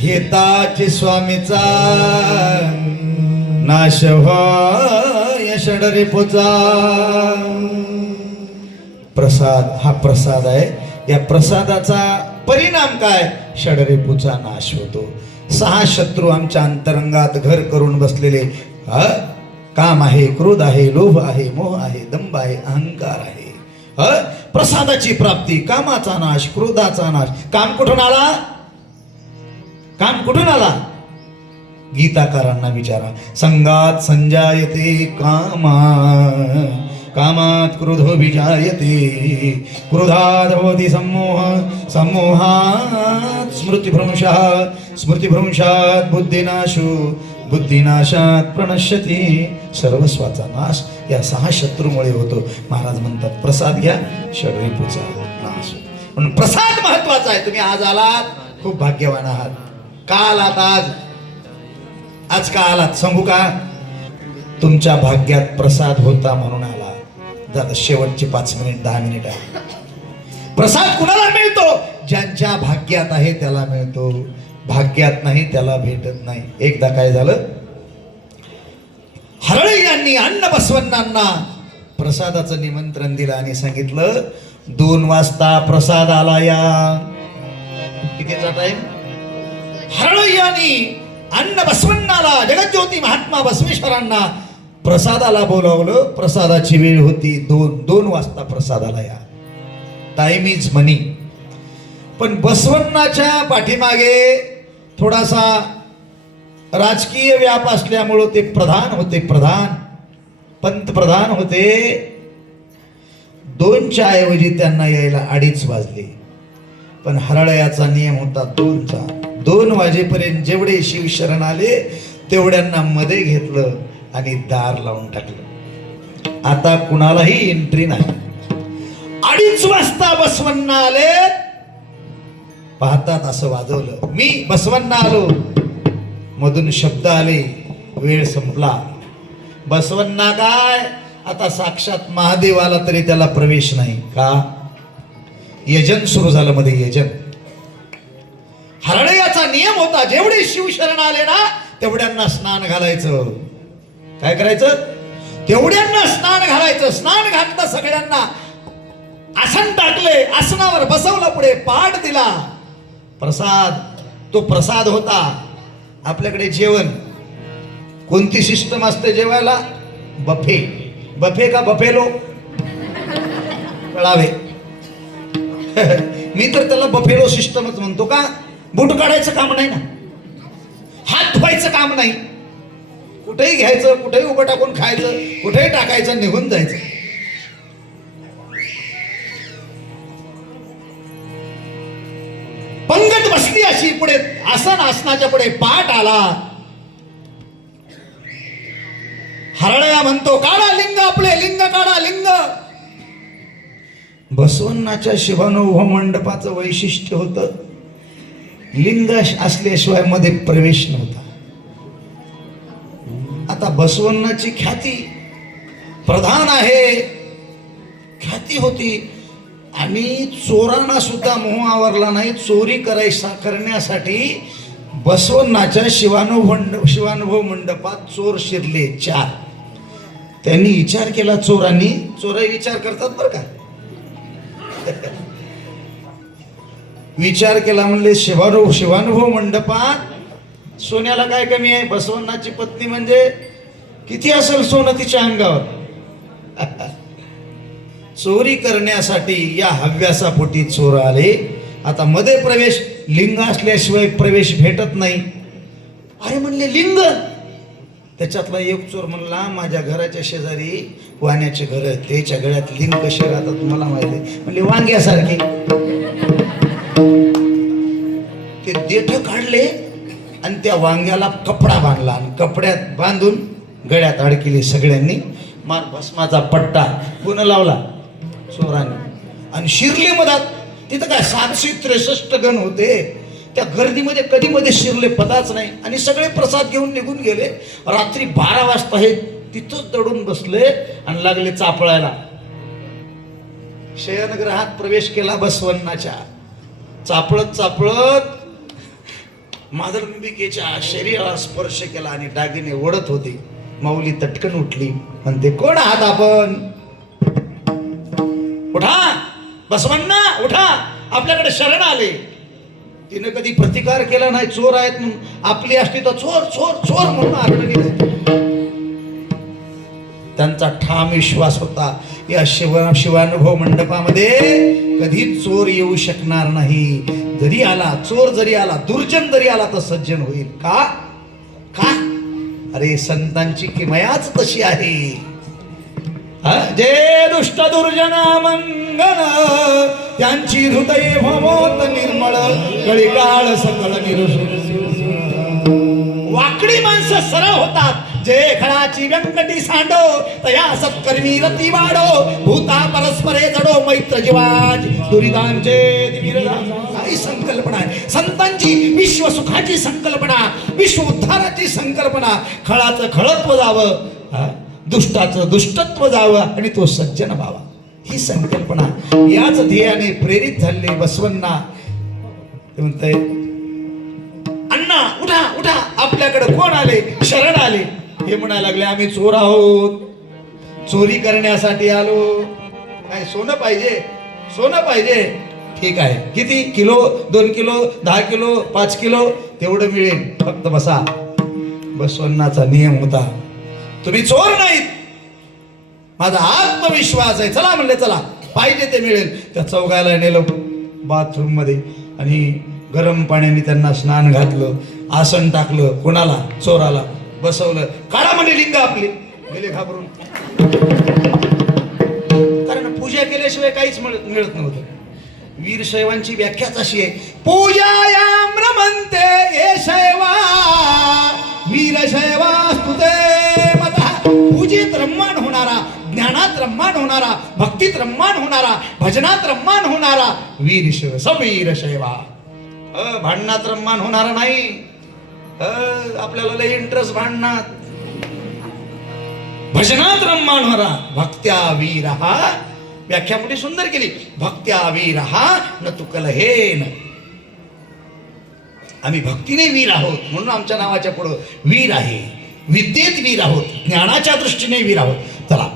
हेताची स्वामीचा नाश होय षडरी पुजा. प्रसाद हा प्रसाद आहे. या प्रसादाचा परिणाम काय? षडरिपूचा नाश होतो. 6 शत्रू आमच्या अंतरंगात घर करून बसलेले काम आहे, क्रोध आहे, लोभ आहे, मोह आहे, दंभ आहे, अहंकार आहे. प्रसादाची प्राप्ती, कामाचा नाश, क्रोधाचा नाश. काम कुठून आला? काम कुठून आला? गीताकारांना विचारा. संगात संजायते कामा, कामात क्रोधो विजायते, क्रोधात भवति सम्मोह, सम्मोहात स्मृतिभ्रंशः, स्मृतिभ्रंशात बुद्धिनाशो, बुद्धिनाशात प्रणश्यते. सर्वस्वाचा नाश या 6 शत्रूमुळे होतो. महाराज म्हणतात प्रसाद घ्या, षडरिपूचा नाश. म्हणून प्रसाद महत्वाचा आहे. तुम्ही आज आलात, खूप भाग्यवान आहात. का आलात आज का आलात सांगू का? तुमच्या भाग्यात प्रसाद होता म्हणून आला. दादा शेवटचे 5 मिनिट 10 मिनिट आहे. प्रसाद कुणाला मिळतो? ज्यांच्या भाग्यात आहे त्याला मिळतो. भाग्यात नाही त्याला भेटत नाही. एकदा काय झालं, हरळे यांनी अन्न बसवण्णांना प्रसादाचं निमंत्रण दिलं आणि सांगितलं 2 वाजता प्रसाद आला या. कितीचा टाइम? हरळे यांनी अन्न बसवण्णाला, जगज्योती महात्मा बसवेश्वरांना प्रसादाला बोलावलं. प्रसादाची वेळ होती 2 वाजता प्रसादाला या. टाइम इज मनी. पण बसवण्णाच्या पाठीमागे थोडासा राजकीय व्याप असल्यामुळं ते प्रधान होते, पंतप्रधान होते. 2च्या ऐवजी त्यांना यायला 2:30 वाजले. पण हरळयाचा नियम होता 2चा. 2 वाजेपर्यंत जेवढे शिवशरण आले तेवढ्यांना मध्ये घेतलं आणि दार लावून टाकलं. आता कुणालाही एंट्री नाही. 2:30 वाजता बसवण्णा आले. पाहतात असं वाजवलं, मी बसवण्णा आलो. मधून शब्द आले, वेळ संपला. बसवण्णा काय? आता साक्षात महादेवाला तरी त्याला प्रवेश नाही का? यजन सुरू झालं मध्ये, यजन. हरळयाचा नियम होता जेवढे शिवशरण आले ना तेवढ्यांना स्नान घालायचं. काय करायचं? तेवढ्यांना स्नान घालायचं. स्नान घातलं, सगळ्यांना आसन टाकले, आसनावर बसवलं, पुढे पाठ दिला. प्रसाद, तो प्रसाद होता. आपल्याकडे जेवण कोणती सिस्टम असते जेवायला? बफे. बफे का बफेलो? कळावे. मी तर त्याला बफेलो सिस्टमच म्हणतो. का? बूट काढायचं काम नाही ना, हात धुवायचं काम नाही. कुठेही घ्यायचं, कुठेही उभं टाकून खायचं, कुठेही टाकायचं, निघून जायचं. पंगत बसली अशी, पुढे आसन, आसनाच्या पुढे पाठ आला. हरळया म्हणतो काढा लिंग, आपले लिंग काढा, लिंग. बसवण्णाच्या शिवानुभव मंडपाचं वैशिष्ट्य होतं, लिंग असल्याशिवाय मध्ये प्रवेश नव्हता. आता बसवण्णाची ख्याती प्रधान आहे, ख्याती होती. आणि चोरांना सुद्धा मोह आवरला नाही. चोरी करण्यासाठी बसवण्णाच्या शिवानुभव मंडपात चोर शिरले 4. त्यांनी विचार केला, चोरांनी, चोराही विचार करतात बरं का. विचार केला, म्हणले शिवानुभव मंडपात सोन्याला काय कमी आहे? बसवण्णाची पत्नी म्हणजे किती असेल सोनं तिच्या अंगावर. चोरी करण्यासाठी या हव्यासापोटी चोर आले. आता मध्ये प्रवेश, लिंग असल्याशिवाय प्रवेश भेटत नाही. अरे म्हणले लिंग. त्याच्यातला एक चोर म्हणला, माझ्या घराच्या शेजारी वाण्याचे घर, त्याच्या गळ्यात लिंग कसे राहतात तुम्हाला माहिती आहे? म्हणले वांग्यासारखे. ते देठ काढले आणि त्या वांग्याला कपडा बांधला आणि कपड्यात बांधून गळ्यात अडकिले सगळ्यांनी. मार भस्माचा पट्टा पुन्हा लावला चोरांनी. आणि शिरले मधात. तिथं काय 763 गण होते. त्या गर्दीमध्ये कधी मध्ये शिरले पदाच नाही. आणि सगळे प्रसाद घेऊन निघून गेले. रात्री 12 वाजता हे तिथंच दडून बसले आणि लागले चापळायला. शयनगृहात प्रवेश केला बसवण्णाच्या. चापळत चापळत माधुरंबिकेच्या शरीराला स्पर्श केला आणि दागिने ओढत होते. माऊली तटकन उठली, म्हणते कोण आहात आपण? उठा बसवण्णा, उठा, आपल्याकडे शरण आले. तिने कधी प्रतिकार केला नाही. चोर आहेत म्हणून. आपली असती तर चोर चोर चोर म्हणून आरडली. त्यांचा ठाम विश्वास होता, या शिवानुभव मंडपामध्ये कधी चोर येऊ शकणार नाही. जरी आला, चोर जरी आला, दुर्जन जरी आला तर सज्जन होईल. का? का? अरे संतांची किमयाच तशी आहे. जे दुष्ट दुर्जन मंगल, त्यांची हृदये भवोत निर्मळ, कळीकाळ सकळ वाकडी माणसं सरळ होतात. जे खळाची व्यंकटी सांडो, तया सत्कर्मी रती वाढो, भूता परस्परे जडो, मैत्र जीवाज दुरितांचे काही संकल्पना आहे संतांची. विश्व सुखाची संकल्पना, विश्व उद्धाराची संकल्पना. खळाचं खळत्व जावं, दुष्टाचं दुष्टत्व जावं आणि तो सज्जन व्हावा, ही संकल्पना. याच ध्येयाने प्रेरित झाले बसवण्णा. ते म्हणताय, अण्णा उठा उठा, आपल्याकडे कोण आले? शरण आले. हे म्हणायला लागले, आम्ही चोर आहोत, चोरी करण्यासाठी आलो. काय सोनं पाहिजे? सोनं पाहिजे. ठीक आहे, किती किलो? 2 kilo, 10 kilo, 5 kilo? तेवढं मिळेल, फक्त बसा. बसवण्णाचा नियम होता, तुम्ही चोर नाहीत, माझा आत्मविश्वास आहे. चला म्हणले, चला, पाहिजे ते मिळेल. त्या चौघाला नेलं बाथरूम मध्ये आणि गरम पाण्याने त्यांना स्नान घातलं, आसन टाकलं. कोणाला? चोराला. बसवलं. काढा म्हणजे लिंग आपली. गेले घाबरून. कारण पूजा केल्याशिवाय काहीच मिळत नव्हतं. वीरशैवांची व्याख्याच अशी आहे, पूजायाम रमन्ते ये शैवा वीरशैवा स्तुते मतः. पूजेत रम्मान होणारा, ज्ञानात रम्मान होणारा, भक्तीत रम्मान होणारा, भजनात रम्मान होणारा वीरशैव, सवीर शैवा. भांडणात रम्मान होणारा नाही. आपल्याला लय इंटरेस्ट भांडणात. भजनात रम्मान होणारा, भक्त्या वीरहा. व्याख्या मोठी सुंदर केली, भक्त्या वीरहा न तु कलहेन. आम्ही भक्तीने वीर आहोत म्हणून आमच्या नावाच्या पुढं वीर आहे. विद्येत वीर आहोत, ज्ञानाच्या दृष्टीने वीर आहोत. चला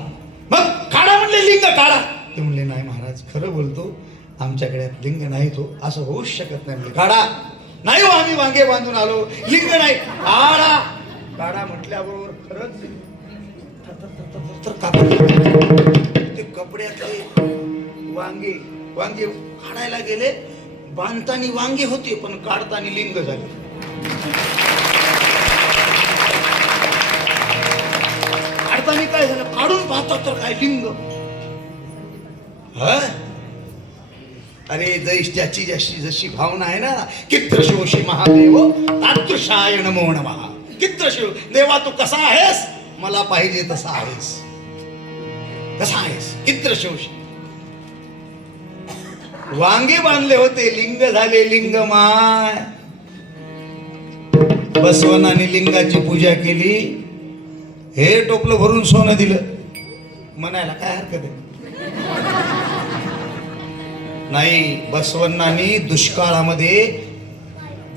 मग काढा म्हणले लिंग, काढा. ते म्हणले, नाही महाराज, खरं बोलतो, आमच्याकडे लिंग नाही, तो असं होऊच शकत नाही. म्हणले, काढा. नाही हो, आम्ही वांगे बांधून आलो, लिंग नाही. काढा. काढा म्हटल्याबरोबर खरंच ते कपड्यातले वांगे वांगे काढायला गेले. बांधताना वांगे होते पण काढताना लिंग झाले. काढताना काय झालं? काढून पाहतात तर काय लिंग. अरे ज्याची जशी जशी भावना आहे ना, कित्रशोषी महादेव तादृशाय नमो नमः. कित्रशो, देवा तू कसा आहेस? मला पाहिजे तसा आहेस. कसा आहेस? कित्रशोषी. वांगे बांधले होते, लिंग झाले लिंगमाय. बसवनाने लिंगाची पूजा केली. हे टोपलं भरून सोनं दिलं. म्हणायला काय हरकत आहे? नाही, बसवण्णांनी दुष्काळामध्ये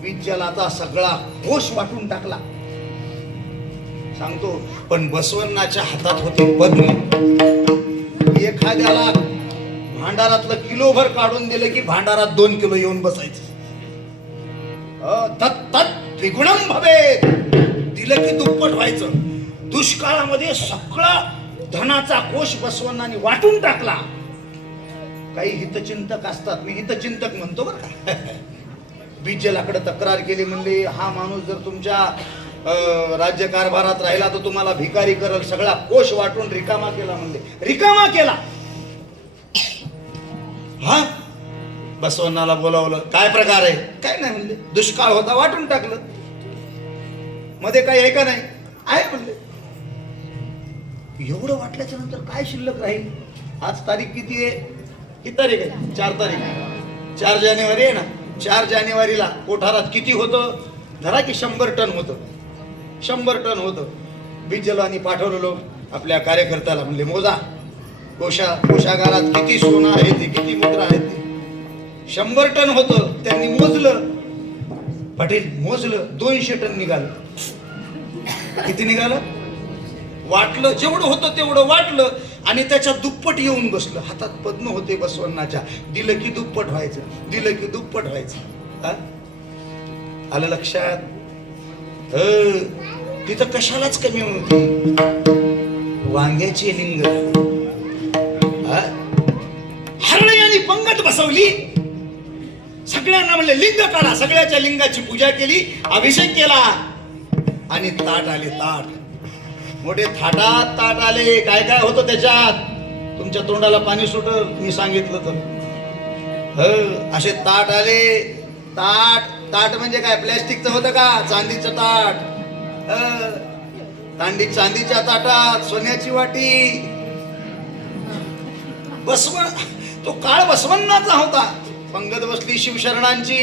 विज्जलाचा सगळा कोश वाटून टाकला. सांगतो, पण बसवण्णाच्या हातात होते पद्म. एखाद्याला भांडारातलं किलोभर काढून दिलं की भांडारात 2 किलो येऊन बसायचं. तत द्विगुणम भवेत, दिलं की दुप्पट व्हायचं. दुष्काळामध्ये सगळा धनाचा कोश बसवण्णांनी वाटून टाकला. काही हितचिंतक असतात, मी हितचिंतक म्हणतो बरं का. बिज्जलाकडे तक्रार केली, म्हणले हा माणूस जर तुमच्या राज्यकारभारात राहिला तर तुम्हाला भिकारी करल, सगळा कोश वाटून रिकामा केला. म्हणले रिकामा केला. हा बसवण्णाला बोलावलं, काय प्रकार आहे? काय नाही म्हणले, दुष्काळ होता वाटून टाकलं. मध्ये काय आहे का? नाही आहे म्हणले. एवढं वाटल्याच्या नंतर काय शिल्लक राहील? आज तारीख किती आहे? किती तारीख आहे? 4 तारीख. 4 जानेवारी आहे ना. 4 जानेवारीला कोठारात किती होतं? धरा की 100 टन होतं. 100 टन होतं. बिज्जलांनी पाठवलं लोक आपल्या कार्यकर्त्याला, म्हणले मोजा कोशागारात किती सोनं आहे ते, किती मुद्रा आहे ते. 100 टन होतं. त्यांनी मोजलं. पाटील मोजलं, 200 टन निघालं. किती निघालं? वाटलं जेवढं होतं तेवढं वाटलं आणि त्याच्या दुप्पट येऊन बसलं. हातात पद्म होते बसवण्णाच्या. दिलं की दुप्पट व्हायचं, दिलं की दुप्पट व्हायचं. हा आलं लक्षात? तिथं कशालाच कमी होती. वांग्याची लिंग हरळ्यानी पंगत बसवली. सगळ्यांना म्हणले लिंग काढा. सगळ्याच्या लिंगाची पूजा केली, अभिषेक केला आणि ताट आले. ताट मोठे थाटात ताट आले. काय काय होतं त्याच्यात? तुमच्या तोंडाला पाणी सुटल मी सांगितलं तर. असे ताट आले. ताट म्हणजे काय? प्लॅस्टिकचं होतं का? चांदीचं ताट. चांदीच्या ताटात सोन्याची वाटी. तो काळ बसवण्णाचा होता. पंगत बसली शिवशरणांची.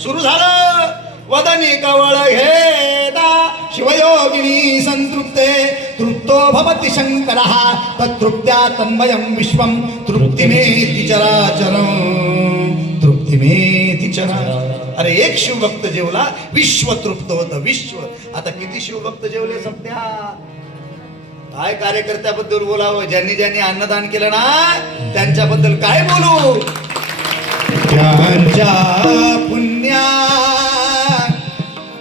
सुरू झालं वदने कवळ घेदा शिवयोगिनी संतृप्ते तृप्तो भवति शंकरः तत्तृप्त्या तन्मयं विश्वं तृप्तिमेति चराचरं तृप्तिमेति चराचरं. अरे एक शिवभक्त जेवला, विश्व तृप्त होतं. विश्व. आता किती शिवभक्त जेवले सध्या? काय कार्यकर्त्याबद्दल बोलावं? ज्यांनी ज्यांनी अन्नदान केलं ना त्यांच्याबद्दल काय बोलू?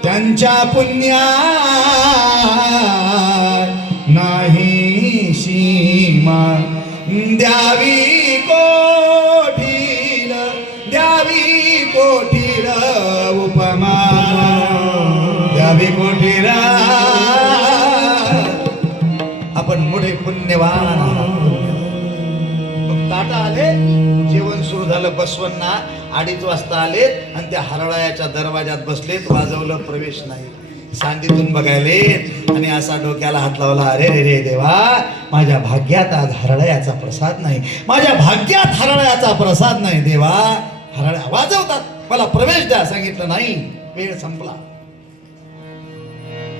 त्यांच्या पुण्या नाही सीमा. द्यावी कोठील उपमा. द्यावी कोठील. आपण मोठे पुण्यवान. ताटा आले. जेवण सुरू झालं. बसवण्णा 2:30 वाजता आलेत आणि त्या हरळायाच्या दरवाजात बसलेत. वाजवलं, प्रवेश नाही. सांदीतून बघायलेत आणि असा डोक्याला हात लावला. अरे रे रे देवा, माझ्या भाग्यात आज हरळायाचा प्रसाद नाही. माझ्या भाग्यात हरळायाचा प्रसाद नाही देवा. हरळ्या वाजवतात, मला प्रवेश द्या. सांगितलं नाही, वेळ संपला.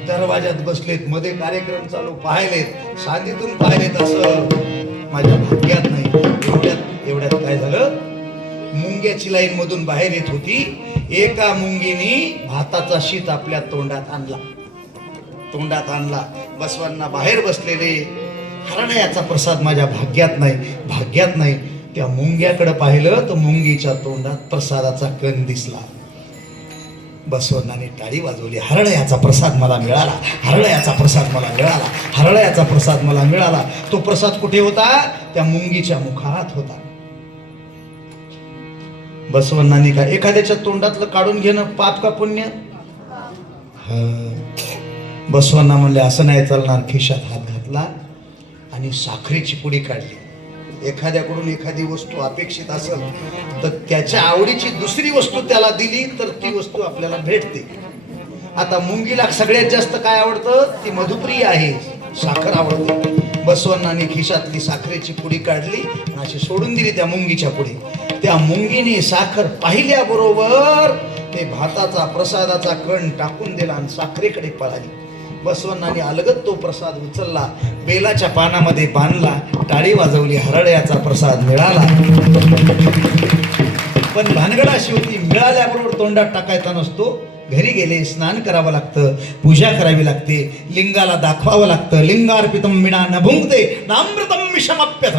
दरवाजात बसलेत. मध्ये कार्यक्रम चालू. पाहिलेत, सांदीतून पाहिलेत. असं माझ्या भाग्यात नाही. एवढ्यात काय झालं? मुंग्याची लाईन मधून बाहेर येत होती. एका मुंगीनी भाताचा शीत आपल्या तोंडात आणला. बसवांना बाहेर बसलेले. हरळ्याचा प्रसाद माझ्या भाग्यात नाही. त्या मुंग्याकडे पाहिलं तर मुंगीच्या तोंडात प्रसादाचा कण दिसला. बसवण्णाने टाळी वाजवली. हरळ्याचा प्रसाद मला मिळाला. हरळ्याचा प्रसाद मला मिळाला. हरळ्याचा प्रसाद मला मिळाला. तो प्रसाद कुठे होता? त्या मुंगीच्या मुखात होता. बसवण्णांनी काय एखाद्याच्या तोंडातलं काढून घेणं पाप का पुण्य? बसवण्णा म्हणले असं नाही चालणार. खिशात हात घातला आणि साखरेची पुडी काढली. एखाद्याकडून एखादी वस्तू अपेक्षित असेल तर त्याच्या आवडीची दुसरी वस्तू त्याला दिली तर ती वस्तू आपल्याला भेटते. आता मुंगीला सगळ्यात जास्त काय आवडतं? ती मधुप्रिय आहे, साखर आवडते. बसवण्णांनी खिशातली साखरेची पुडी काढली आणि अशी सोडून दिली त्या मुंगीच्या पुढे. त्या मुंगीने साखर पाहिल्याबरोबर ते भाताचा प्रसादाचा कण टाकून दिला आणि साखरेकडे पळाली. बसवण्णांनी अलगद तो प्रसाद उचलला, बेलाच्या पानामध्ये बांधला, टाळी वाजवली. हरळ्याचा प्रसाद मिळाला. पण भानगड अशी होती, मिळाल्याबरोबर तोंडात टाकायचा नसतो. घरी गेले, स्नान करावं लागतं, पूजा करावी लागते, लिंगाला दाखवावं लागतं. लिंगार्पितम विना न भुंक्ते नामृतम विषमप्यथ.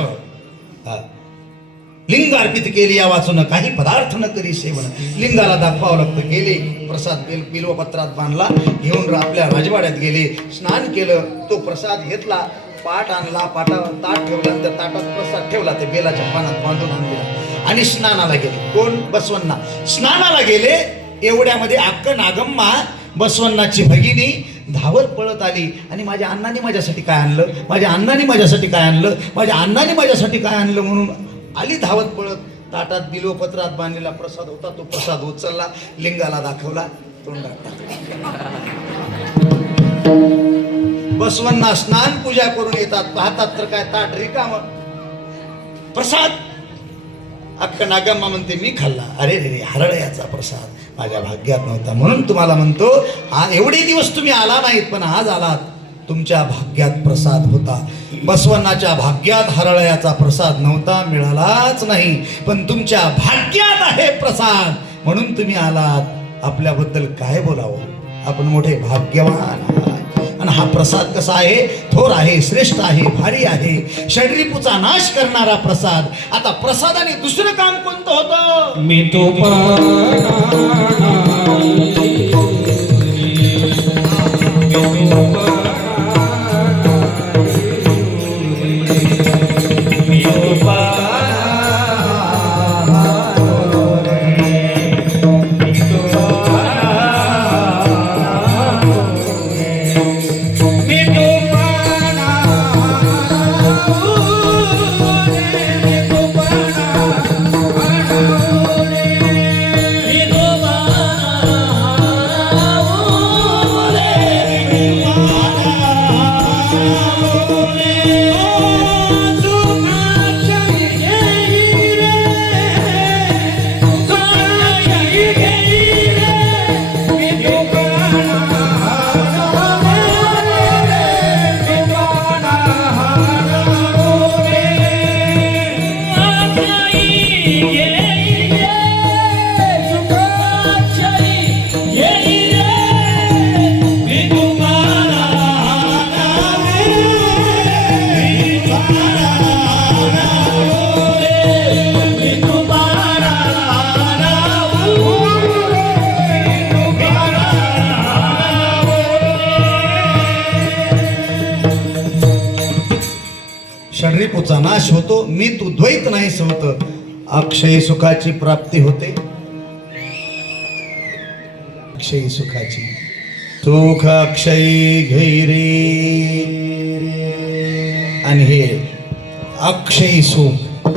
लिंग अर्पित केली या वाचून काही पदार्थ न करी सेवन. लिंगाला दाखवावं लागतं. गेले प्रसाद बिल्वपत्रात बांधला, घेऊन आपल्या राजवाड्यात गेले, स्नान केलं, तो प्रसाद घेतला, पाट आणला, पाटावर ताट ठेवला, त्या ताटात प्रसाद ठेवला, ते बेलाच्या पानात बांधून आणला आणि स्नानाला गेले. कोण? बसवण्णा. स्नानाला गेले, एवढ्यामध्ये अक्क नागम्मा बसवण्णाची भगिनी धावत पळत आली आणि माझ्या अण्णांनी माझ्यासाठी काय आणलं, माझ्या अण्णांनी माझ्यासाठी काय आणलं, माझ्या अण्णांनी माझ्यासाठी काय आणलं म्हणून आली धावत पळत. ताटात बिल्वपत्रात बांधलेला प्रसाद होता, तो प्रसाद उचलला, लिंगाला दाखवला, तोंडात टाकला. बसवण्णा स्नान पूजा करून येतात, पाहतात तर काय ताट रिकाम, प्रसाद. अक्क नागम्मा म्हणते मी खाल्ला. अरे रे, हरळ्याचा प्रसाद माझ्या भाग्यात नव्हता, म्हणून तुम्हाला म्हणतो एवढे दिवस तुम्ही आला नाहीत, पण आज आलात, तुमच्या भाग्यात प्रसाद होता. बसवण्णाच्या भाग्यात हरळ्याचा प्रसाद नव्हता, मिळालाच नाही, पण तुमच्या भाग्यात आहे प्रसाद, म्हणून तुम्ही आलात. आपल्याबद्दल काय बोलावं, आपण मोठे भाग्यवान आहात. आणि हा प्रसाद कसा आहे? थोर आहे, श्रेष्ठ आहे, भारी आहे, षड्रिपूचा नाश करणारा प्रसाद. आता प्रसादाने दुसरं काम कोणतं होतं? मी तो षड्रिपूचा नाश होतो, मी तू द्वैत नाहीस होत, अक्षय सुखाची प्राप्ती होते. अक्षय सुखाची, सुख अक्षय घैरे, आणि हे अक्षय सुख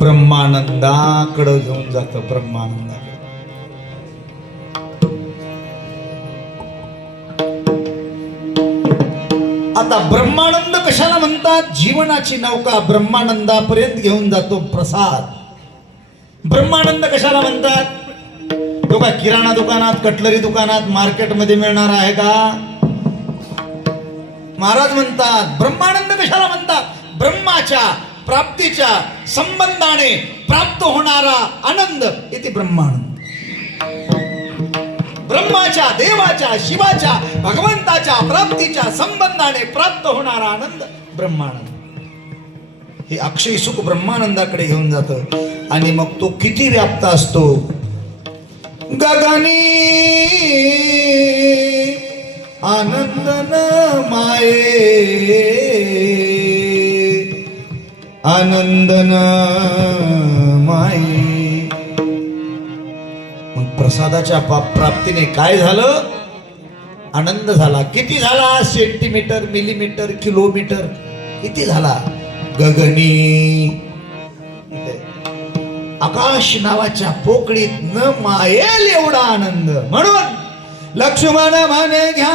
ब्रह्मानंदाकडे घेऊन जातं. ब्रह्मानंदाकडे आता ब्रह्मानंद कशाला म्हणतात? जीवनाची नौका ब्रह्मानंदापर्यंत घेऊन जातो प्रसाद. ब्रह्मानंद कशाला म्हणतात? तो का किराणा दुकानात, कटलरी दुकानात, मार्केटमध्ये मिळणार आहे का? महाराज म्हणतात ब्रह्मानंद कशाला म्हणतात? ब्रह्माच्या प्राप्तीच्या संबंधाने प्राप्त होणारा आनंद इथे ब्रह्मानंद. ब्रह्माच्या, देवाच्या, शिवाच्या, भगवंताच्या प्राप्तीच्या संबंधाने प्राप्त होणारा आनंद ब्रह्मानंद. हे अक्षय सुख ब्रह्मानंदाकडे घेऊन जातं. आणि मग तो किती व्याप्त असतो? गगनी आनंदन माये, आनंदन माये. प्रसादाच्या प्राप्तीने काय झालं? आनंद झाला. किती झाला? सेंटीमीटर, मिलीमीटर, किलोमीटर, किती झाला? गगनी, आकाश नावाच्या पोकळीत न मायेल एवढा आनंद. म्हणून लक्ष्मण म्हणे घ्या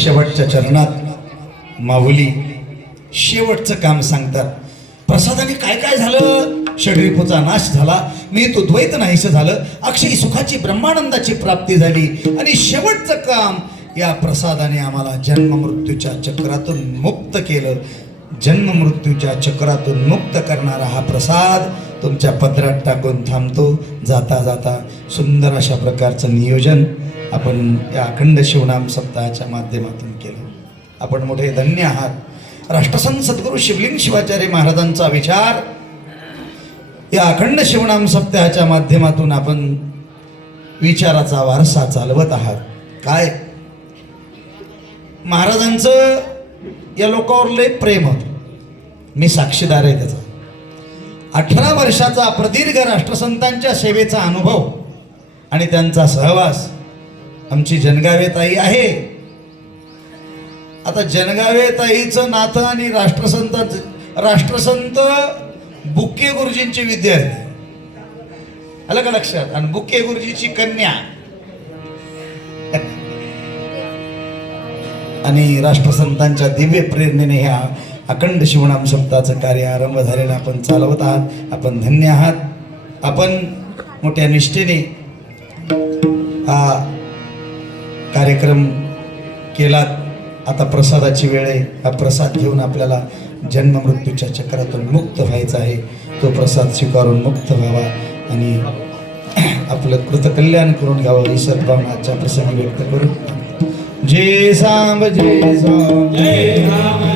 शेवटच्या चरणात माऊली शेवटचं काम सांगतात. प्रसादाने काय काय झालं? षड्रिपूचा नाश झाला, मी तो द्वैत नाहीस झालं, अक्षय सुखाची ब्रह्मानंदाची प्राप्ती झाली आणि शेवटचं काम या प्रसादाने आम्हाला जन्म मृत्यूच्या चक्रातून मुक्त केलं. जन्म मृत्यूच्या चक्रातून मुक्त करणारा हा प्रसाद तुमच्या पदरात टाकून थांबतो. जाता जाता सुंदर अशा प्रकारचं नियोजन आपण या अखंड शिवनाम सप्ताहाच्या माध्यमातून केलं. आपण मोठे धन्य आहात. राष्ट्रसंत सद्गुरू शिवलिंग शिवाचार्य महाराजांचा विचार या अखंड शिवनाम सप्ताहाच्या माध्यमातून आपण विचाराचा वारसा चालवत आहात. काय महाराजांचं या लोकावर लय प्रेम होतं, मी साक्षीदार आहे त्याचा. 18 वर्षाचा प्रदीर्घ राष्ट्रसंतांच्या सेवेचा अनुभव आणि त्यांचा सहवास आमची जनगावे ताई आहे. आता जनगावे ताईचं नातं आणि राष्ट्रसंत बुक्के गुरुजींचे विद्यार्थी आलं का लक्षात, आणि बुक्के गुरुजीची कन्या आणि राष्ट्रसंतांच्या दिव्य प्रेरणेने ह्या अखंड शिवनाम सप्ताहाचं कार्य आरंभ झालेलं आपण चालवत आहात. आपण धन्य आहात. आपण मोठ्या निष्ठेने हा कार्यक्रम केलात. आता प्रसादाची वेळ आहे. हा प्रसाद घेऊन आपल्याला जन्म मृत्यूच्या चक्रातून मुक्त व्हायचं आहे. तो प्रसाद स्वीकारून मुक्त व्हावा आणि आपलं कृतकल्याण करून घ्यावं ही सद्भावना आजच्या प्रसंगी व्यक्त करून जय साम जय साम जय राम